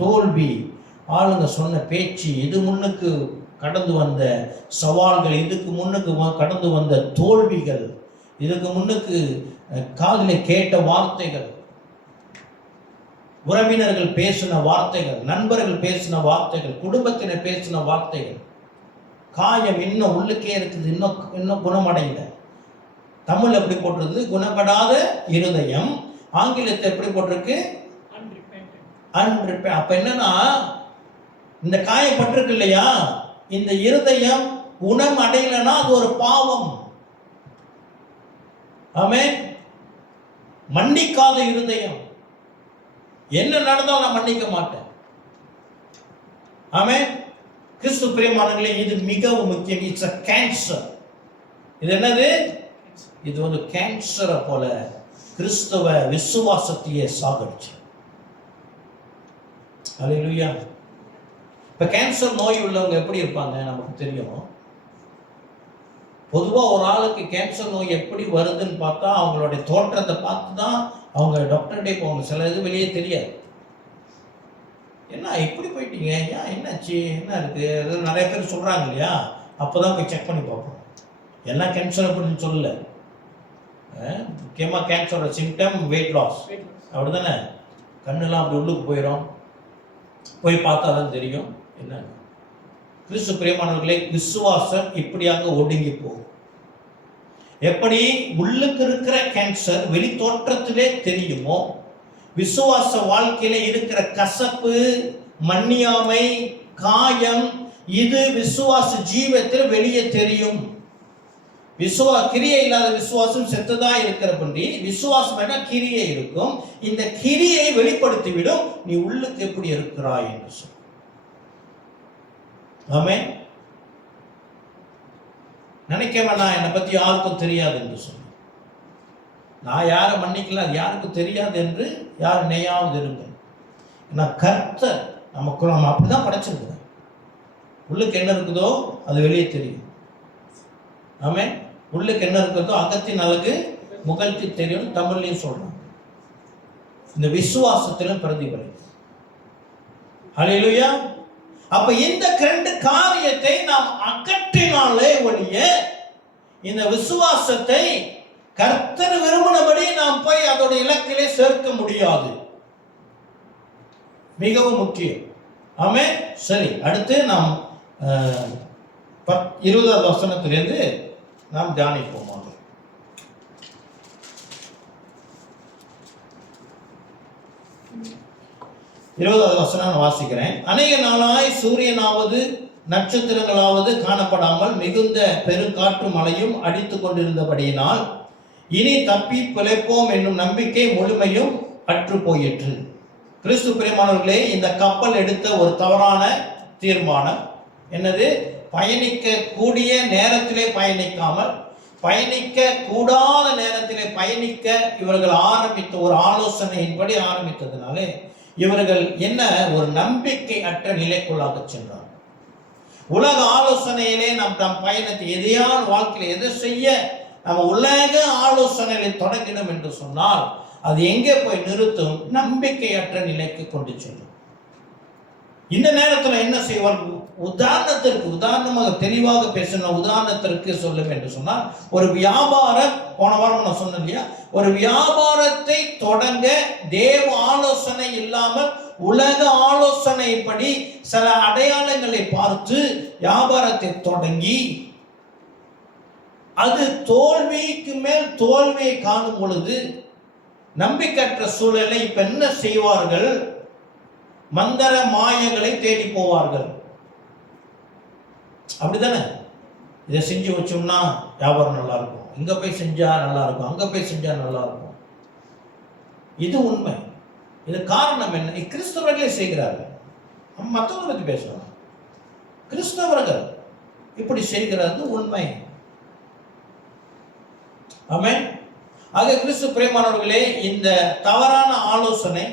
தோல்வி, ஆளுங்க சொன்ன பேச்சு, இது முன்னுக்கு கடந்து வந்த சவால்கள், இதுக்கு முன்னுக்கு கடந்து வந்த தோல்விகள், இதுக்கு முன்னுக்கு காதில் கேட்ட வார்த்தைகள், உறவினர்கள் பேசின வார்த்தைகள், நண்பர்கள் பேசின வார்த்தைகள், குடும்பத்தினர் பேசின வார்த்தைகள், காயம் இன்னும் உள்ளுக்கே இருக்குது, இன்னும் குணமடையல. தமிழ் எப்படி போட்டிருக்கு? குணப்படாத இருதயம். ஆங்கிலத்தை எப்படி போட்டிருக்கு? அப்ப என்னன்னா, இந்த காயப்பட்டிருக்கு இல்லையா, இந்த இருதயம் குணம் அடையலன்னா அது ஒரு பாவம். ஆமென். மன்னிக்காத இருதயம், என்ன நடந்தாலும் நான் மன்னிக்க மாட்டேன். ஆமென். கிறிஸ்து பிரியமானவர்களே, இது மிகவும் முக்கியம். It's a cancer. இது என்னது? இது கேன்சரை போல கிறிஸ்தவ விசுவாசத்தையே சாகடிச்சு. அல்லேலூயா. இப்ப கேன்சர் நோய் உள்ளவங்க எப்படி இருப்பாங்க நமக்கு தெரியும். பொதுவா ஒரு ஆளுக்கு கேன்சர் நோய் எப்படி வருதுன்னு பார்த்தா அவங்களுடைய தோற்றத்தை பார்த்து தான் அவங்க டாக்டர்கிட்டே போவாங்க. சில இது வெளியே தெரியாது. என்ன இப்படி போயிட்டீங்க, ஏன் என்னாச்சு, என்ன இருக்கு, நிறைய பேர் சொல்றாங்க இல்லையா. அப்போதான் போய் செக் பண்ணி பார்ப்போம். எல்லாம் கேன்சர் அப்படின்னு சொல்லல. முக்கியமாக கேன்சரோட சிம்டம் வெயிட் லாஸ், அப்படிதானே. கண்ணெல்லாம் அப்படி உள்ளுக்கு போயிடும், போய் பார்த்தா தான் தெரியும் என்ன. கிறிஸ்து பிரியமானவர்களே, விசுவாசம் இப்படியாக ஒடுங்கி போகும். எப்படி உள்ளுக்கு இருக்கிற கேன்சர் வெளி தோற்றத்திலே தெரியுமோ, விசுவாச வாழ்க்கையில இருக்கிற கசப்பு, மன்னியாமை, காயம், இது விசுவாச ஜீவத்தில் வெளியே தெரியும். கிரியை இல்லாத விசுவாசம் செத்ததா இருக்கிற பண்டி, விசுவாசம் என்ன கிரியை இருக்கும். இந்த கிரியை வெளிப்படுத்திவிடும் நீ உள்ளுக்கு எப்படி இருக்கிறாய் என்று சொல். ஆமென். நினைக்க வேணாம் என்னை பத்தி யாருக்கும் தெரியாது என்று சொல்லு. நான் யாரை மன்னிக்கல, அது யாருக்கும் தெரியாது என்று யார் நினையாவது இருங்க. ஏன்னா கர்த்தர் நமக்கு நம்ம அப்படிதான் படைச்சிருக்கிறோம். உள்ளுக்கு என்ன இருக்குதோ அது வெளியே தெரியும். ஆமென். உள்ளுக்கு என்ன இருக்கிறதோ அகத்தின் அழகு முகத்தில் தெரியும், தமிழ்லையும் சொல்றோம். இந்த விசுவாசத்திலும் பிரதிபலிக்கும். ஹல்லேலூயா. அப்ப இந்த 2 காரியத்தை நாம் அகற்றினாலே ஒழிய இந்த விசுவாசத்தை கர்த்தர் விரும்பினபடி நாம் போய் அதோட இலக்கிலே சேர்க்க முடியாது. மிகவும் முக்கியம். ஆமென். சரி, அடுத்து நாம் 20வது வசனத்திலிருந்து நாம் தியானிப்போம். 20வது வசனம் வாசிக்கிறேன். அநேக நாளாய் சூரியனாவது நட்சத்திரங்களாவது காணப்படாமல் மிகுந்த பெருங்காற்று மழையும் அடித்து கொண்டிருந்தபடியினால் இனி தப்பி பிழைப்போம் என்னும் நம்பிக்கை முழுமையும் அற்று போயிற்று. கிறிஸ்து பிரியமானவர்களே, இந்த கப்பல் எடுத்த ஒரு தவறான தீர்மானம் என்னது? பயணிக்க கூடிய நேரத்திலே பயணிக்காமல் பயணிக்க கூடாத நேரத்திலே பயணிக்க இவர்கள் ஆரம்பித்த ஒரு ஆலோசனையின்படி ஆரம்பித்ததுனாலே இவர்கள் என்ன ஒரு நம்பிக்கை அற்ற நிலைக்குள்ளாக சென்றார். உலக ஆலோசனையிலே நம் பயணத்தை எதையான வாழ்க்கையில் எதை செய்ய நம்ம உலக ஆலோசனைகளை தொடங்கினோம் என்று சொன்னால் அது எங்கே போய் நிறுத்தும்? நம்பிக்கையற்ற நிலைக்கு கொண்டு செல்லும். இந்த நேரத்தில் என்ன செய்வார்கள்? உதாரணமாக தெளிவாக பேசின உதாரணத்திற்கு சொல்ல வேண்டும் சொன்னால், ஒரு வியாபாரம், போன வாரம் நான் சொன்னேன் இல்லையா, ஒரு வியாபாரத்தை தொடங்க தேவ ஆலோசனை இல்லாமல் உலக ஆலோசனைப்படி சில அடையாளங்களை பார்த்து வியாபாரத்தை தொடங்கி அது தோல்விக்கு மேல் தோல்வியை காணும் பொழுது நம்பிக்கையற்ற சூழலை இப்ப என்ன செய்வார்கள்? மந்திர மாயங்களை தேடி போவார்கள். அப்படித்தானே? இதை செஞ்சு வச்சோம்னா வியாபாரம் நல்லா இருக்கும், இங்க போய் செஞ்சா நல்லா இருக்கும், அங்க போய் செஞ்சா நல்லா இருக்கும். இது உண்மை. இது காரணம் என்ன? கிறிஸ்தவர்களே செய்கிறார்கள். மற்றவங்களை பற்றி பேசுவாங்க. கிறிஸ்தவர்கள் இப்படி செய்கிறது உண்மை. ஆமென். ஆக கிறிஸ்து பிரியமானவர்களே, இந்த தவறான ஆலோசனை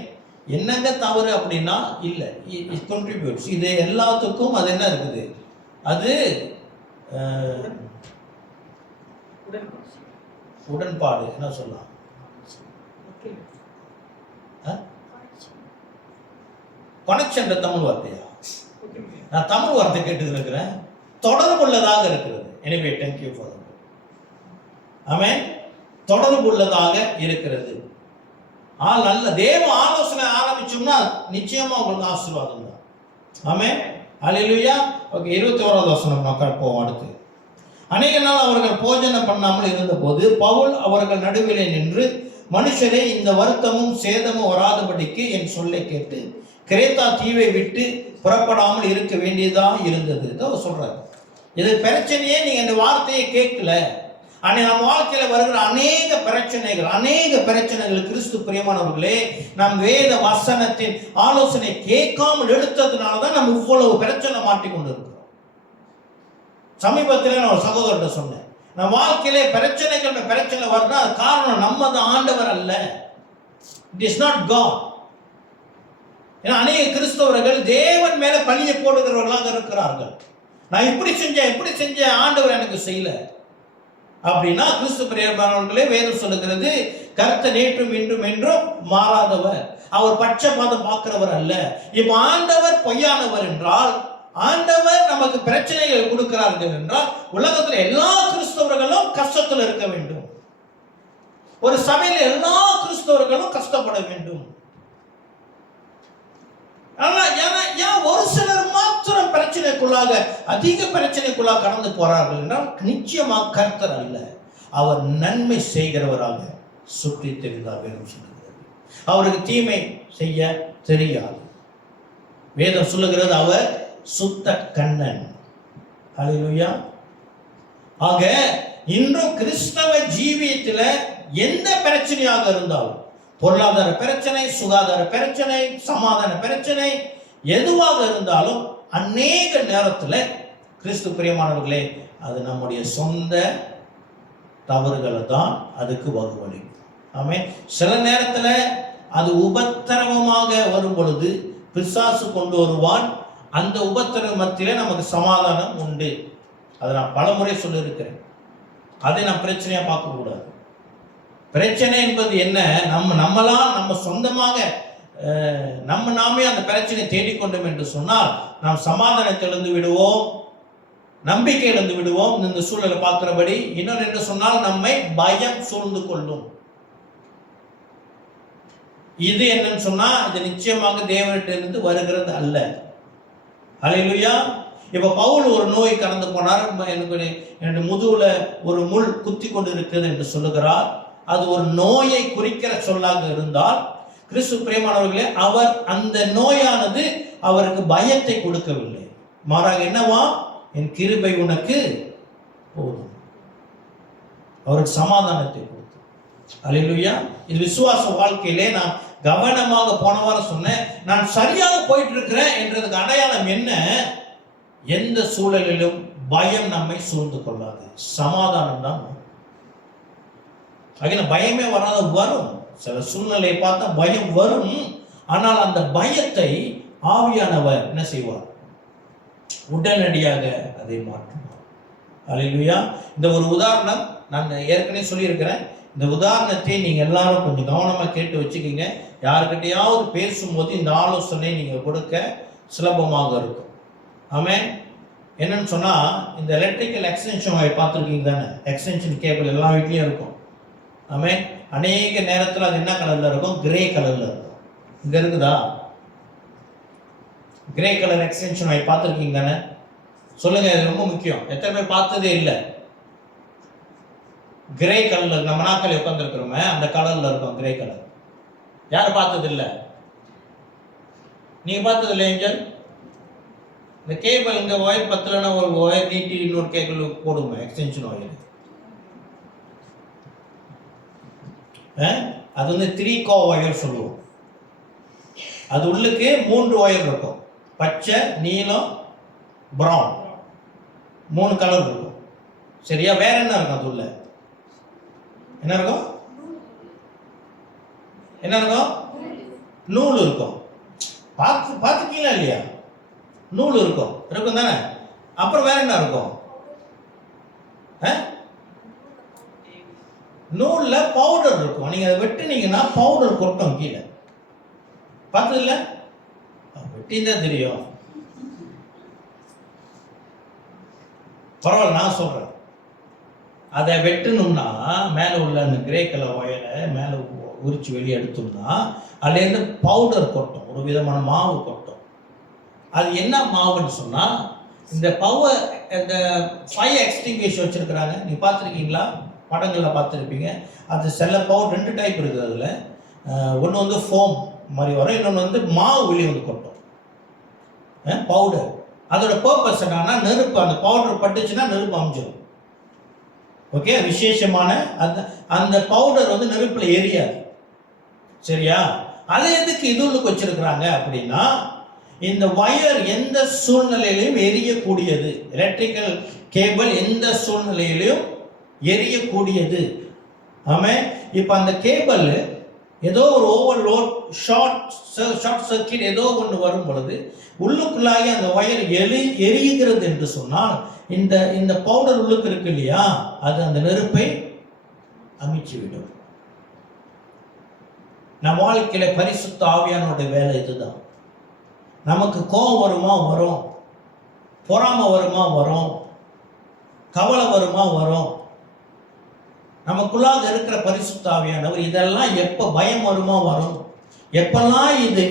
என்னங்க தவறு அப்படின்னா இல்லை, இட் கான்ட்ரிபியூட்ஸ். இது எல்லாத்துக்கும் அது என்ன இருக்குது? அது உடன்பாடு என்ன சொல்லலாம்? கனெக்ஷன் தமிழ் வார்த்தையா? நான் தமிழ் வார்த்தை கேட்டு இருக்கிறேன். தொடர்புள்ளதாக இருக்கிறது. எனவே தேங்க் யூ ஃபார் தட். ஆமென். தொடர்புள்ளதாக இருக்கிறது. நல்ல தேவ ஆலோசனை ஆரம்பிச்சோம்னா நிச்சயமா உங்களுக்கு ஆசீர்வாதம் தான். ஆமென். ஹல்லேலூயா. ஓகே, 21வது வசனம் மக்கள் போவோம். அடுத்து, அநேக நாள் அவர்கள் போஜனம் பண்ணாமல் இருந்தபோது பவுல் அவர்கள் நடுவிலே நின்று, மனுஷரே, இந்த வருத்தமும் சேதமும் வராதபடிக்கு என் சொல்லை கேட்டு கிரேத்தா தீவை விட்டு புறப்படாமல் இருக்க வேண்டியதா இருந்தது. இதை சொல்றாரு. இது பிரச்சனையே நீங்க இந்த வார்த்தையை கேட்கல. ஆனால் நம்ம வாழ்க்கையில் வருகிற அநேக பிரச்சனைகள் கிறிஸ்து பிரியமானவர்களே, நம் வேத வசனத்தின் ஆலோசனை கேட்காமல் எடுத்ததுனால தான் நம்ம இவ்வளவு பிரச்சனை மாட்டிக்கொண்டு இருக்கிறோம். சமீபத்தில் நான் ஒரு சகோதரர்கிட்ட சொன்னேன், நம்ம வாழ்க்கையிலே பிரச்சனை வருதுன்னா அது காரணம் நம்ம தான், ஆண்டவர் அல்ல. It is not God. ஏன்னா அநேக கிறிஸ்தவர்கள் தேவன் மேல பழியை போடுகிறவர்களாக இருக்கிறார்கள். நான் இப்படி செஞ்சேன் ஆண்டவர் எனக்கு செய்யல அப்படின்னா, கிறிஸ்து பிரியமானவர்களே, வேதம் சொல்லுகிறது, கர்த்தர் நேற்றும் இன்றும் என்றும் மாறாதவர், அவர் பட்சபாதம் பார்க்கிறவர் அல்ல. இப்ப ஆண்டவர் பொய்யானவர் என்றால், ஆண்டவர் நமக்கு பிரச்சனைகள் கொடுக்கிறார்கள் என்றால், உலகத்தில் எல்லா கிறிஸ்தவர்களும் கஷ்டத்தில் இருக்க வேண்டும். ஒரு சபையில் எல்லா கிறிஸ்தவர்களும் கஷ்டப்பட வேண்டும். ஏன் ஒரு சிலர் மாத்திரம் பிரச்சனைக்குள்ளாக, அதிக பிரச்சனைக்குள்ளாக கடந்து போறார்கள் என்றால் நிச்சயமாக கர்த்தர் அல்ல, அவர் நன்மை செய்கிறவராக சுற்றி தெரிந்தார். வேதம் சொல்லுகிறது அவருக்கு தீமை செய்ய தெரியாது. வேதம் சொல்லுகிறது அவர் சுத்த கண்ணன். ஹல்லேலூயா. ஆக இன்றும் கிறிஸ்தவ ஜீவியத்தில் எந்த பிரச்சனையாக இருந்தாலும், பொருளாதார பிரச்சனை, சுகாதார பிரச்சனை, சமாதான பிரச்சனை, எதுவாக இருந்தாலும் அநேக நேரத்தில் கிறிஸ்து பிரியமானவர்களே அது நம்முடைய சொந்த தவறுகளை தான் அதுக்கு வகுவளிக்கும். ஆமே. சில நேரத்தில் அது உபத்திரவமாக வரும் பொழுது பிசாசு கொண்டு வருவான். அந்த உபத்திரவ மத்தியிலே நமக்கு சமாதானம் உண்டு. அதை நான் பலமுறை சொல்லியிருக்கிறேன். அதை நான் பிரச்சனையா பார்க்கக்கூடாது. பிரச்சனை என்பது என்ன? நம்ம சொந்தமாக நாமே அந்த பிரச்சனையை தேடிக்கொண்டோம் என்று சொன்னால் நாம் சமாதானத்தை இழந்து விடுவோம், நம்பிக்கை இழந்து விடுவோம். இந்த சூழலை பார்க்கிறபடி இன்னொன்று என்று சொன்னால் நம்மை பயம் சூழ்ந்து கொள்ளும். இது என்னன்னு சொன்னா இது நிச்சயமாக தேவனிடத்திலிருந்து வருகிறது அல்ல. ஹல்லேலூயா. இப்ப பவுல் ஒரு நோய் கடந்து போனார். எனக்கு முதுகுல ஒரு முள் குத்தி கொண்டு இருக்குது என்று சொல்லுகிறார். அது ஒரு நோயை குறிக்கிற சொல்லாக இருந்தால், கிறிஸ்து பிரியமானவர்களே, அவர் அந்த நோயானது அவருக்கு பயத்தை கொடுக்கவில்லை. மாறாக என்னவா? என் கிருபை உனக்கு போதும். அவருக்கு சமாதானத்தை கொடுத்து. ஹல்லேலூயா. இது விசுவாச வாழ்க்கையிலே நான் கவனமாக போன வாரம் சொன்னேன். நான் சரியாக போயிட்டு இருக்கிறேன் என்றதுக்கு அடையாளம் என்ன? எந்த சூழலிலும் பயம் நம்மை சூழ்ந்து கொள்ளாது, சமாதானம் தான். பயமே வராத வரும். சில சூழ்நிலையை பார்த்தா பயம் வரும். ஆனால் அந்த பயத்தை ஆவியானவர் என்ன செய்வார்? உடனடியாக அதை மாற்றுவார். ஹல்லேலூயா. இந்த ஒரு உதாரணம் நான் ஏற்கனவே சொல்லியிருக்கிறேன். இந்த உதாரணத்தை நீங்க எல்லாரும் கொஞ்சம் கவனமா கேட்டு வச்சுக்கீங்க. யாருக்கிட்டையாவது பேசும்போது இந்த ஆலோசனை நீங்க கொடுக்க சுலபமாக இருக்கும். ஆமென். என்னன்னு சொன்னா, இந்த எலக்ட்ரிக்கல் எக்ஸ்டென்ஷன் பார்த்துருக்கீங்க தானே? எக்ஸ்டென்ஷன் கேபிள் எல்லா வீட்லயும் இருக்கும். ஆமென். அநேக நேரத்தில் அது என்ன கலர்ல இருக்கும்? கிரே கலர்ல இருக்கும். இங்க இருக்குதா? கிரே கலர் எக்ஸ்டென்ஷன் பார்த்துருக்கீங்க தானே? சொல்லுங்க, இது ரொம்ப முக்கியம். எத்தனை பேர் பார்த்ததே இல்லை? கிரே கலர்ல நம்ம நாட்கள் உட்காந்துருக்கிறோமே அந்த கலர்ல இருக்கும், கிரே கலர். யாரும் பார்த்தது இல்லை? நீங்க பார்த்தது இல்லை ஏஞ்சல்? இந்த கேபிள் இந்த ஒயர் பத்தலன்னா ஒரு ஒயர் நீட்டி இன்னொரு கேபிள் போடுவோம், எக்ஸ்டென்ஷன் ஒயர். அது வந்து 3 கோ ஒயர் சொல்லுவோம். அது உள்ளுக்கு 3 ஒயர் இருக்கும். பச்சை, நீலம், பிரவுன், 3 கலர் இருக்கும். சரியா? வேற என்ன இருக்கும்? அது உள்ள என்ன இருக்கும்? என்ன இருக்கும்? நூல் இருக்கும். பார்த்துக்கீங்களா இல்லையா? நூல் இருக்கும் தானே? அப்புறம் வேற என்ன இருக்கும்? நூல்ல பவுடர் இருக்கும். நீங்க அதை வெட்டினீங்கன்னா பவுடர் கொட்டும் கீழே. பார்த்தது இல்ல? வெட்டிதான் தெரியும். பரவாயில்ல, நான் சொல்றேன். அதை வெட்டணும்னா மேலே உள்ள அந்த கிரே கலர் ஒயரை மேலே உரிச்சு வெளியே எடுத்தோம்னா அதுலேருந்து பவுடர் கொட்டும், ஒரு விதமான மாவு கொட்டும். அது என்ன மாவுன்னு சொன்னால், இந்த பவர் இந்த ஃபயர் எக்ஸ்டிங்விஷ் வச்சுருக்கிறாங்க. நீங்கள் பார்த்துருக்கீங்களா? படங்களில் பார்த்துருப்பீங்க. அது சில பவுடர் 2 டைப் இருக்குது. அதில் ஒன்று வந்து ஃபோம் மாதிரி வரும், இன்னொன்று வந்து மாவு வெளியே வந்து கொட்டும், பவுடர். அதோட பர்பஸ் என்னன்னா, நெருப்பு, அந்த பவுடர் பட்டுச்சுன்னா நெருப்பு அமைஞ்சிடும். ஓகே, விசேஷமான அந்த பவுடர் வந்து நெருப்புல எரியாது. சரியா? அதை எதுக்கு இதுக்கு வச்சிருக்கிறாங்க அப்படின்னா, இந்த வயர் எந்த சூழ்நிலையிலும் எரியக்கூடியது. எலக்ட்ரிக்கல் கேபிள் எந்த சூழ்நிலையிலும் எரியக்கூடியது. ஆமே. இப்ப அந்த கேபிள் ஏதோ ஒரு ஓவர்லோட், ஷார்ட் சர்க்கியூட் ஏதோ ஒன்று வரும் பொழுது உள்ளுக்குள்ளாகி அந்த வயர் எரியுகிறது என்று சொன்னால், இந்த பவுடர் உள்ளுக்கு இருக்கு இல்லையா, அது அந்த நெருப்பை அமைச்சு விடும். நம் வாழ்க்கையில பரிசுத்த ஆவியானோட வேலை இதுதான். நமக்கு கோபம் வருமா? வரும். பொறாமை வருமா? வரும். கவலை வருமா? வரும். நமக்குள்ளாக இருக்கிற பரிசுத்த ஆவியானவர் இதெல்லாம் எப்ப பயம் வருமா? வரும். எப்பெல்லாம் இது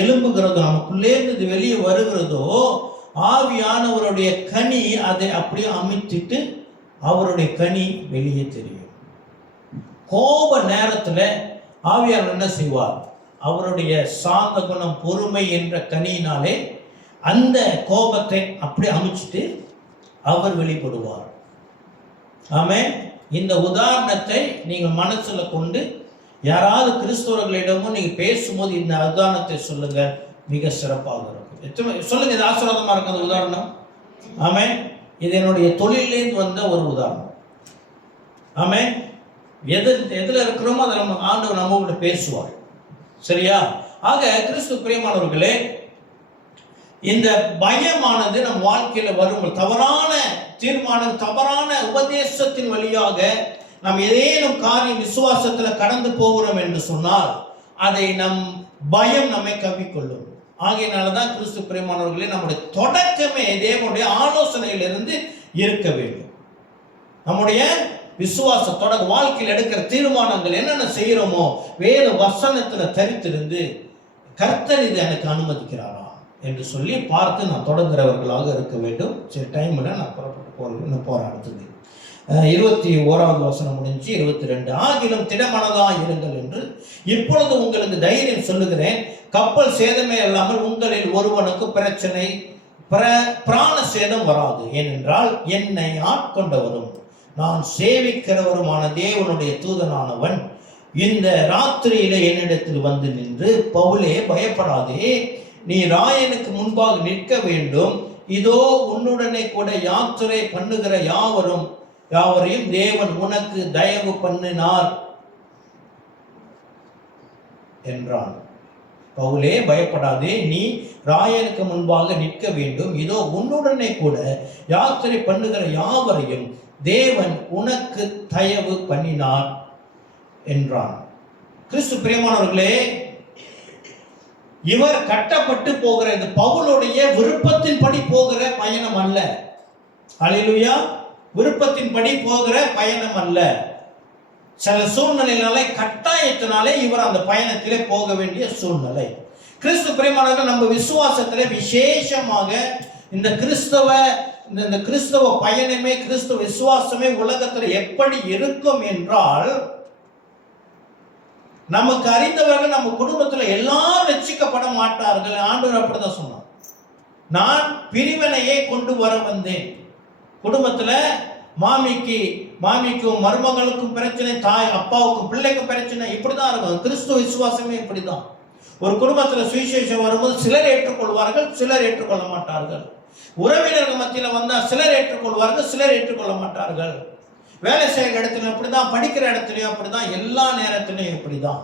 எழும்புகிறதோ, நமக்குள்ளே இருந்து இது வெளியே வருகிறதோ, ஆவியானவருடைய கனி அதை அப்படியே அமைத்துட்டு அவருடைய கனி வெளியே தெரியும். கோப நேரத்துல ஆவியானவர் என்ன செய்வார்? அவருடைய சாந்த குணம், பொறுமை என்ற கனியினாலே அந்த கோபத்தை அப்படி அமைச்சிட்டு அவர் வெளிப்படுவார். ஆமென். இந்த உதாரணத்தை நீங்க மனசுல கொண்டு யாராவது கிறிஸ்தவர்களிடமும் நீங்க பேசும்போது இந்த உதாரணத்தை சொல்லுங்க, மிக சிறப்பாக இருக்கும். சொல்லுங்க, இது ஆசீர்வாதமா இருக்கும் அந்த உதாரணம். ஆமென். இது என்னுடைய தொழிலேருந்து வந்த ஒரு உதாரணம். ஆமென். எதுல இருக்கிறோமோ அதை நம்ம ஆண்டவர் நம்ம கூட பேசுவார். சரியா? ஆக கிறிஸ்து பிரியமானவர்களே, இந்த பயமானது நம் வாழ்க்கையில வரும் தவறான தீர்மானம், தவறான உபதேசத்தின் வழியாக நாம் ஏதேனும் காரியம் விசுவாசத்துல கடந்து போகிறோம் என்று சொன்னால் அதை நம் பயம் நம்மை கவ்விக்கொள்ளும். ஆகையினாலதான் கிறிஸ்து பிரியமானவர்களே, நம்முடைய தொடக்கமே தேவனுடைய ஆலோசனையிலிருந்து இருக்க வேண்டும். நம்முடைய விசுவாசத்தோட வாழ்க்கையில் எடுக்கிற தீர்மானங்கள் என்னென்ன செய்யறோமோ வேத வசனத்துல தரித்திருந்து கர்த்தர் இது எனக்கு அனுமதிக்கிறாரா என்று சொல்லி பார்த்து நான் தொடங்குறவர்களாக இருக்க வேண்டும். சரி, டைம்ல நான் புறப்பட்டு போறேன். அடுத்தது 21வது வசனம் முடிஞ்சு 22. ஆகிலும் திடமனதா இருங்கள் என்று இப்பொழுது உங்களுக்கு தைரியம் சொல்லுகிறேன். கப்பல் சேதமே இல்லாமல் உங்களில் ஒருவனுக்கு பிரச்சனை பிராண சேதம் வராது. ஏனென்றால் என்னை ஆட்கொண்டவரும் நான் சேவிக்கிறவருமான தேவனுடைய தூதனானவன் இந்த ராத்திரியிலே என்னிடத்தில் வந்து நின்று, பவுலே பயப்படாதே, நீ ராயனுக்கு முன்பாக நிற்க வேண்டும். இதோ உன்னுடனே கூட யாத்திரை பண்ணுகிற யாவரையும் தேவன் உனக்கு தயவு பண்ணினார் என்றான். பவுலே பயப்படாதே, நீ ராயனுக்கு முன்பாக நிற்க வேண்டும். இதோ உன்னுடனே கூட யாத்திரை பண்ணுகிற யாவரையும் தேவன் உனக்கு தயவு பண்ணினார் என்றான். கிறிஸ்து பிரியமானவர்களே, இவர் கட்டப்பட்டு போகிற இந்த பவுலுடைய விருப்பத்தின்படி போகிற பயணம் அல்ல. அல்லேலூயா. விருப்பத்தின்படி போகிற பயணம் அல்ல. சில சூழ்நிலையினாலே, கட்டாயத்தினாலே இவர் அந்த பயணத்திலே போக வேண்டிய சூழ்நிலை. கிறிஸ்து பிரியமானவர்கள், நம்ம விசுவாசத்திலே விசேஷமாக இந்த கிறிஸ்தவ பயணமே, கிறிஸ்துவ விசுவாசமே உலகத்தில் எப்படி இருக்கும் என்றால், நமக்கு அறிந்தவர்கள் நம்ம குடும்பத்தில் எல்லாரும் ரட்சிக்கப்பட மாட்டார்கள். ஆண்டவர் அப்படிதான் சொன்னார். நான் பிரிவினையே கொண்டு வர வந்தேன். குடும்பத்துல மாமிக்கும் மருமகளுக்கும் பிரச்சனை, தாய் அப்பாவுக்கும் பிள்ளைக்கும் பிரச்சனை, இப்படிதான் இருக்கும். கிறிஸ்துவ விசுவாசமே இப்படிதான். ஒரு குடும்பத்துல சுவிசேஷம் வரும்போது சிலர் ஏற்றுக்கொள்வார்கள், சிலர் ஏற்றுக்கொள்ள மாட்டார்கள். உறவினர்கள் மத்தியில வந்தா சிலர் ஏற்றுக்கொள்வார்கள், சிலர் ஏற்றுக்கொள்ள மாட்டார்கள். வேலை செய்கிற இடத்துல அப்படிதான், படிக்கிற இடத்துலயும் அப்படிதான், எல்லா நேரத்திலையும் இப்படிதான்.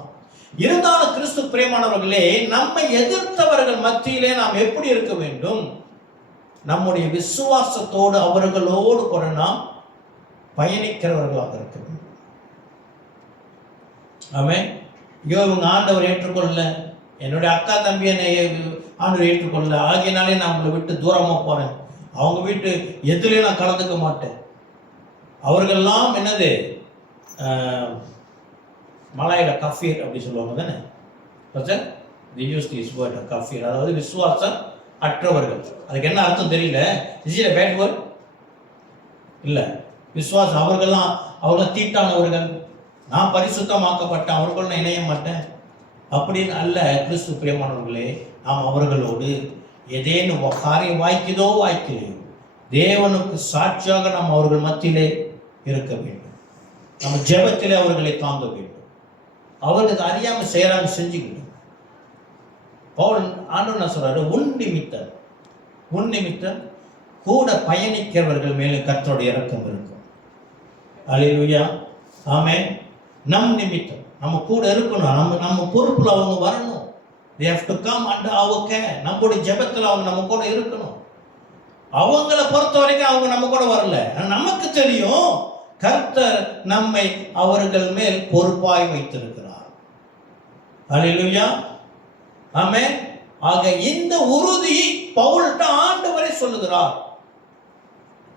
இருந்தாலும் கிறிஸ்து பிரியமானவர்களே, நம்மை எதிர்த்தவர்கள் மத்தியிலே நாம் எப்படி இருக்க வேண்டும்? நம்முடைய விசுவாசத்தோடு அவர்களோடு கூட நாம் பயணிக்கிறவர்களாக இருக்க வேண்டும். ஆமென். இவங்க ஆண்டவர் ஏற்றுக்கொள்ள, என்னுடைய அக்கா தம்பி என்னை ஆண்டவர் ஏற்றுக்கொள்ள, ஆகியனாலே நான் அவங்களை விட்டு தூரமா போறேன், அவங்க வீட்டு எதுலையும் நான் கலந்துக்க மாட்டேன். அவர்கள்லாம் என்னது, மலாயில கஃபீர் அப்படி சொல்லுவாங்க தானே, கஃபீர், அதாவது விசுவாசம் அற்றவர்கள். அதுக்கு என்ன அர்த்தம் தெரியல. Is it a bad word? இல்ல. விசுவாசம் அவர்கள் தீட்டானவர்கள், நான் பரிசுத்தமாக்கப்பட்டேன், அவர்கள் நான் இணைய மாட்டேன் அப்படின்னு அல்ல. கிறிஸ்து பிரியமானவர்களே, நாம் அவர்களோடு ஏதேனும் காரியம் வாய்க்குதோ வாய்க்கலையோ தேவனுக்கு சாட்சியாக நாம் அவர்கள் மத்தியிலே இருக்க வேண்டும். நம்ம ஜெபத்திலே அவர்களை தாங்க வேண்டும். அவர்களுக்கு அறியாம செய்யறாங்க, செஞ்சுக்கிட்டு பவுல் ஆண்டவர் சொல்றாரு, உன் நிமித்தம் கூட பயணிக்கிறவர்கள் மேலே கர்த்தருடைய இரக்கம் இருக்கும். அல்லேலூயா. ஆமென். நம் நிமித்தம் நம்ம கூட இருக்கணும். நம்ம பொறுப்புல அவங்க வரணும். they have to come under our care. நம்முடைய ஜெபத்துல அவங்க நம்ம கூட இருக்கணும். அவங்கள பொறுத்த வரைக்கும் அவங்க நம்ம கூட வரல, நமக்கு தெரியும் கர்த்தர் நம்மை அவர்கள் மேல் பொறுப்பாய் வைத்திருக்கிறார். அல்லேலூயா. ஆமென். ஆக இந்த உறுதி பவுல்ட்ட ஆண்டவரே சொல்லுகிறார்.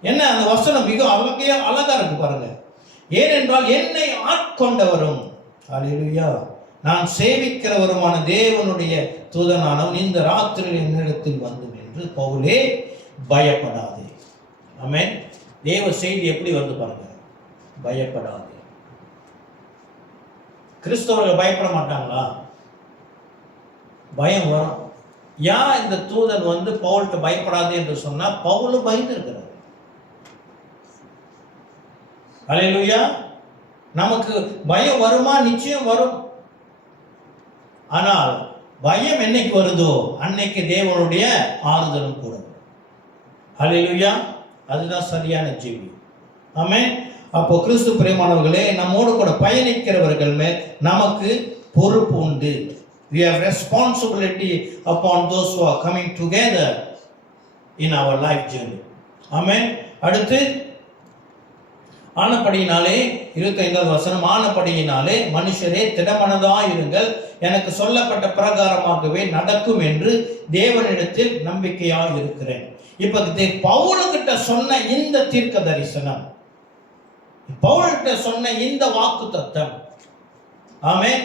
என்ன அந்த வசனம் மிக அழகா இருக்கு பாருங்க. ஏனென்றால் என்னை ஆட்கொண்டவரும், அல்லேலூயா, நான் சேவிக்கிறவருமான தேவனுடைய தூதனானவன் இந்த ராத்திரியில் என்னிடத்தில் வந்து நின்று, பவுலே பயப்படாதே. ஆமென். தேவ செய்தி எப்படி வந்து பாருங்க, பயப்படாதே. கிறிஸ்தவர்கள் பயப்பட மாட்டாங்களா? பயம் வரும். ஏன் இந்த தூதன் வந்து பவுல்கிட்ட பயப்படாது என்று சொன்னா, பவுலும் பயந்து இருக்கிறார். அல்லேலூயா. நமக்கு பயம் வருமா? நிச்சயம் வரும். ஆனால் பயம் என்னைக்கு வருதோ அன்னைக்கு தேவனுடைய ஆறுதலும் கூட. அல்லேலூயா. அதுதான் சரியான ஜீவி. ஆமென். அப்போ கிறிஸ்து பிரியமானவர்களே, நம்மோடு கூட பயணிக்கிறவர்கள் மேல் நமக்கு பொறுப்பு உண்டு. We have responsibility upon those who are coming together in our life journey. ஆமென். அடுத்து ஆனபடியினாலே 25வது வசனம், ஆனபடியினாலே மனுஷரே திடமனதாயிருங்கள், எனக்கு சொல்லப்பட்ட பிரகாரமாகவே நடக்கும் என்று தேவனிடத்தில் நம்பிக்கையாக இருக்கிறேன். இப்ப பவுலுக்கிட்ட சொன்ன இந்த தீர்க்க தரிசனம், பவுல்கிட்ட சொன்ன இந்த வாக்கு தத்தம், ஆமென்,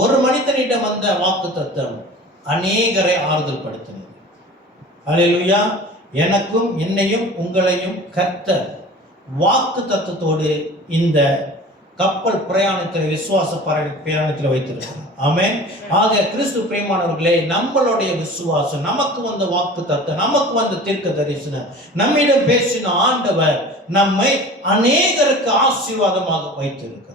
ஒரு மனிதனிடம் வந்த வாக்கு தத்தம் அநேகரை ஆறுதல் படுத்தினது. அல்லேலூயா. எனக்கும் என்னையும் உங்களையும் கர்த்தர் வாக்கு தத்தத்தோடு இந்த கப்பல் பிரயாணத்தில், விசுவாச பிரயாணத்தில் வைத்திருக்கிறார். ஆமென். ஆக கிறிஸ்து பிரியமானவர்களே, நம்மளுடைய விசுவாசம், நமக்கு வந்த வாக்கு தத்தம், நமக்கு வந்த தீர்க்க தரிசனம், நம்மிடம் பேசின ஆண்டவர் நம்மை அநேகருக்கு ஆசீர்வாதமாக வைத்திருக்கிறார்.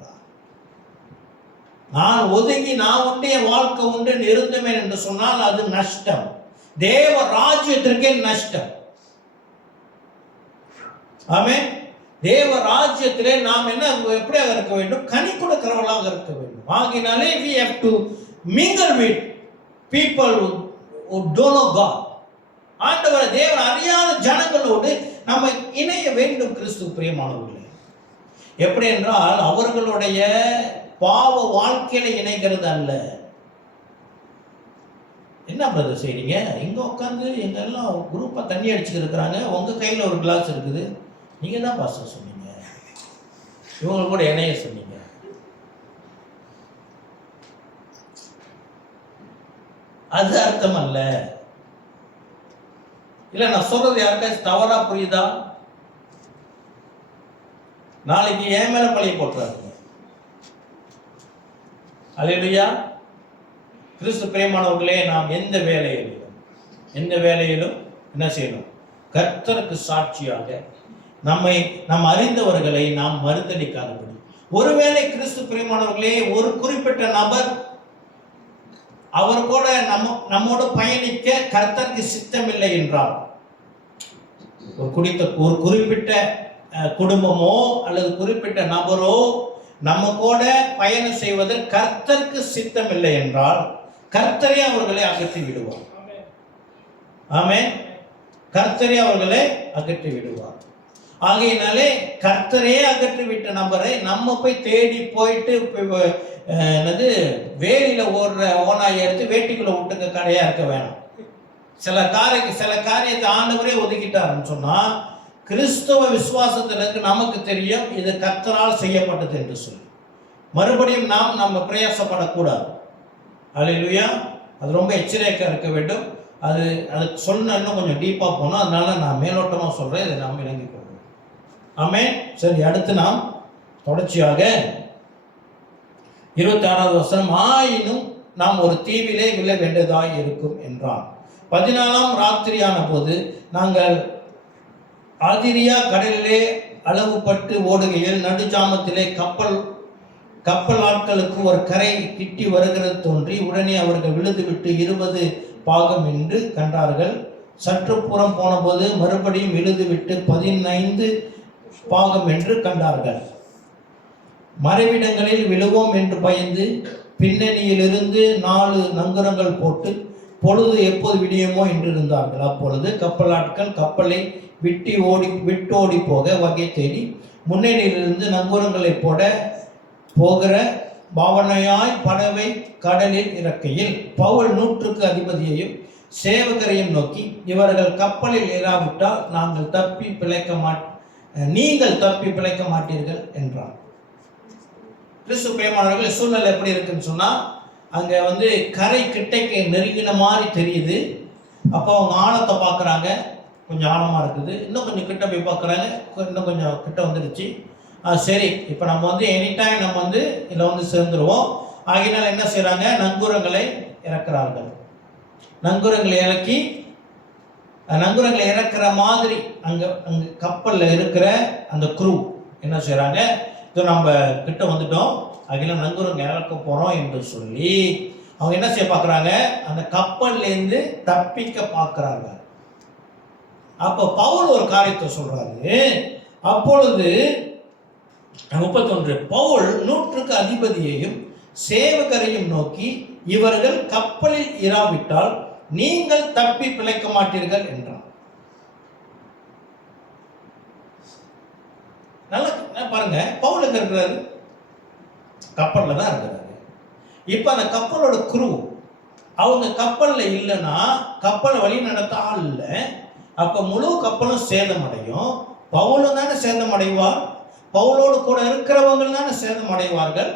நான் ஒதுங்கி நான் உண்டு என் வாழ்க்கை உண்டு இருந்தமே என்று சொன்னால் அது நஷ்டம், தேவ ராஜ்யத்திற்கே நஷ்டம். ஆமென். தேவ ராஜ்யத்திலே நாம் என்ன எப்படியாக இருக்க வேண்டும்? கனி கொடுக்கிறவர்களாக இருக்க வேண்டும். ஆகினாலே we have to mingle with people who don't know God. ஆண்டவர் தேவன் அறியாத ஜனங்களோடு நம்ம இணைய வேண்டும். கிறிஸ்து பிரியமானவர்களே, எப்படி என்றால் அவர்களுடைய பாவ வாழ்க்கையில இணைகிறது அல்ல. என்ன பிரதர் செய்றீங்க? இங்க உட்காந்து எங்கெல்லாம் குரூப்பா தண்ணி அடிச்சுட்டு இருக்கிறாங்க, உங்க கையில ஒரு கிளாஸ் இருக்குது, நீங்க தான் பாஸ்டர் சொன்னீங்க, இவங்க கூட இணைய சொன்னீங்க. அது அர்த்தம் அல்ல. இல்ல நான் சொல்றது யாருக்காச்சும் தவறா புரியுதா? நாளைக்கு என் மேல பழைய போட்டுறாங்க. அல்லேலூயா. கிறிஸ்து பிரியமானவர்களே, நாம் எந்த வேலையிலும் என்ன செய்யணும்? கர்த்தருக்கு சாட்சியாக நம்ம அறிந்தவர்களை நாம் மறுதலிக்காதபடி. ஒருவேளை கிறிஸ்து பிரியமானவர்களே, ஒரு குறிப்பிட்ட நபர் அவர் கூட நம்மோடு பயணிக்க கர்த்தருக்கு சித்தம் இல்லை என்றால், ஒரு குறிப்பிட்ட குடும்பமோ அல்லது குறிப்பிட்ட நபரோ நம்ம கூட பயணம் செய்வதில் கர்த்தருக்கு சித்தம் இல்லை என்றால், கர்த்தரே அவர்களை அகற்றி விடுவார். ஆமென். கர்த்தரே அவர்களை அகற்றி விடுவார். ஆகையினாலே கர்த்தரே அகற்றி விட்ட நபரை நம்ம போய் தேடி போயிட்டு என்னது வேலியில ஓடுற ஓனாய் எடுத்து வேட்டிக்குள்ள விட்டுங்க கடையா இருக்க வேணாம். சில காரியத்தை ஆண்டவரே ஒதுக்கிட்டாருன்னு சொன்னா, கிறிஸ்தவ விசுவாசத்திற்கு நமக்கு தெரியும் இது கர்த்தரால் செய்யப்பட்டது என்று சொல்லி மறுபடியும் நம்ம பிரயாசப்படக்கூடாது. அல்லேலூயா. அது ரொம்ப எச்சரிக்கையாக இருக்க வேண்டும். அது சொன்ன இன்னும் கொஞ்சம் டீப்பாக போனோம், அதனால நான் மேலோட்டமாக சொல்கிறேன், இதை நாம் விளங்கிக் கொள்வோம். ஆமென். சரி, அடுத்து நாம் தொடர்ச்சியாக 26வது வசனம், ஆயினும் நாம் ஒரு தீவிலே விழ வேண்டியதாய் இருக்கும் என்றான். 14ஆம் ராத்திரியான போது நாங்கள் ஆதிரியா கடலிலே அளவுபட்டு ஓடுகையில் நடுஜாமத்திலே கப்பல் ஆட்களுக்கு ஒரு கரை கிட்டி வருகிறது தோன்றி, உடனே அவர்கள் விழுதுவிட்டு 20 பாகம் என்று கண்டார்கள். சற்று புறம் போனபோது மறுபடியும் விழுதுவிட்டு 15 பாகம் என்று கண்டார்கள். மறைவிடங்களில் விழுவோம் என்று பயந்து பின்னணியிலிருந்து 4 நங்கூரங்கள் போட்டு பொழுது எப்போது விடியுமோ என்று இருந்தார்கள். அப்பொழுது கப்பலாட்கள் கப்பலை விட்டு ஓடி போக வகை தேடி முன்னணியிலிருந்து நங்கூரங்களை போகிற பாவனையாய் படவை கடலில் இறக்கையில் பவுல் 100க்கு அதிபதியையும் சேவகரையும் நோக்கி, இவர்கள் கப்பலில் இராவிட்டால் நீங்கள் தப்பி பிழைக்க மாட்டீர்கள் என்றார். கிறிஸ்து பிரியமானவர்கள், சூழ்நிலை எப்படி இருக்குன்னு சொன்னா, அங்க கரை கிட்டைக்கு நெருங்கின மாதிரி தெரியுது. அப்போ அவங்க ஆழத்தை பார்க்குறாங்க. கொஞ்சம் ஆழமாக இருக்குது. இன்னும் கொஞ்சம் கிட்ட போய் பார்க்குறாங்க, இன்னும் கொஞ்சம் கிட்ட வந்துடுச்சு. சரி, இப்போ நம்ம வந்து எனி டைம் நம்ம வந்து இதில் வந்து சேர்ந்துருவோம். ஆகினால் என்ன செய்கிறாங்க, நங்கூரங்களை இறக்குறார்கள். நங்கூரங்களை இறக்குற மாதிரி அங்கே கப்பலில் இருக்கிற அந்த குரூ என்ன செய்கிறாங்க, இது நம்ம கிட்ட வந்துட்டோம், ஆகினால் நங்கூரங்கள் இறக்க போகிறோம் என்று சொல்லி அவங்க என்ன செய்ய பார்க்குறாங்க, அந்த கப்பல்லேருந்து தப்பிக்க பார்க்குறாங்க. அப்போ பவுல் ஒரு காரியத்தை சொல்றாரு. அப்பொழுது 31, பவுல் 100க்கு அதிபதியையும் சேவகரையும் நோக்கி, இவர்கள் கப்பலில் இராவிட்டால் நீங்கள் தப்பி பிழைக்க மாட்டீர்கள் என்றான். நல்லா பாருங்க, பவுலுக்கு இருக்கிறாரு, கப்பல்ல தான் இருக்கிறாரு. இப்ப அந்த கப்பலோட குரூ அவங்க கப்பல்ல இல்லைன்னா கப்பலை வழி நடத்த ஆள் இல்லை. அப்ப முழு கப்பலும் சேதம் அடையும். பவுலும் தானே சேதம் அடைவார், பவுலோடு கூட இருக்கிறவங்க தானே சேதம் அடைவார்கள்.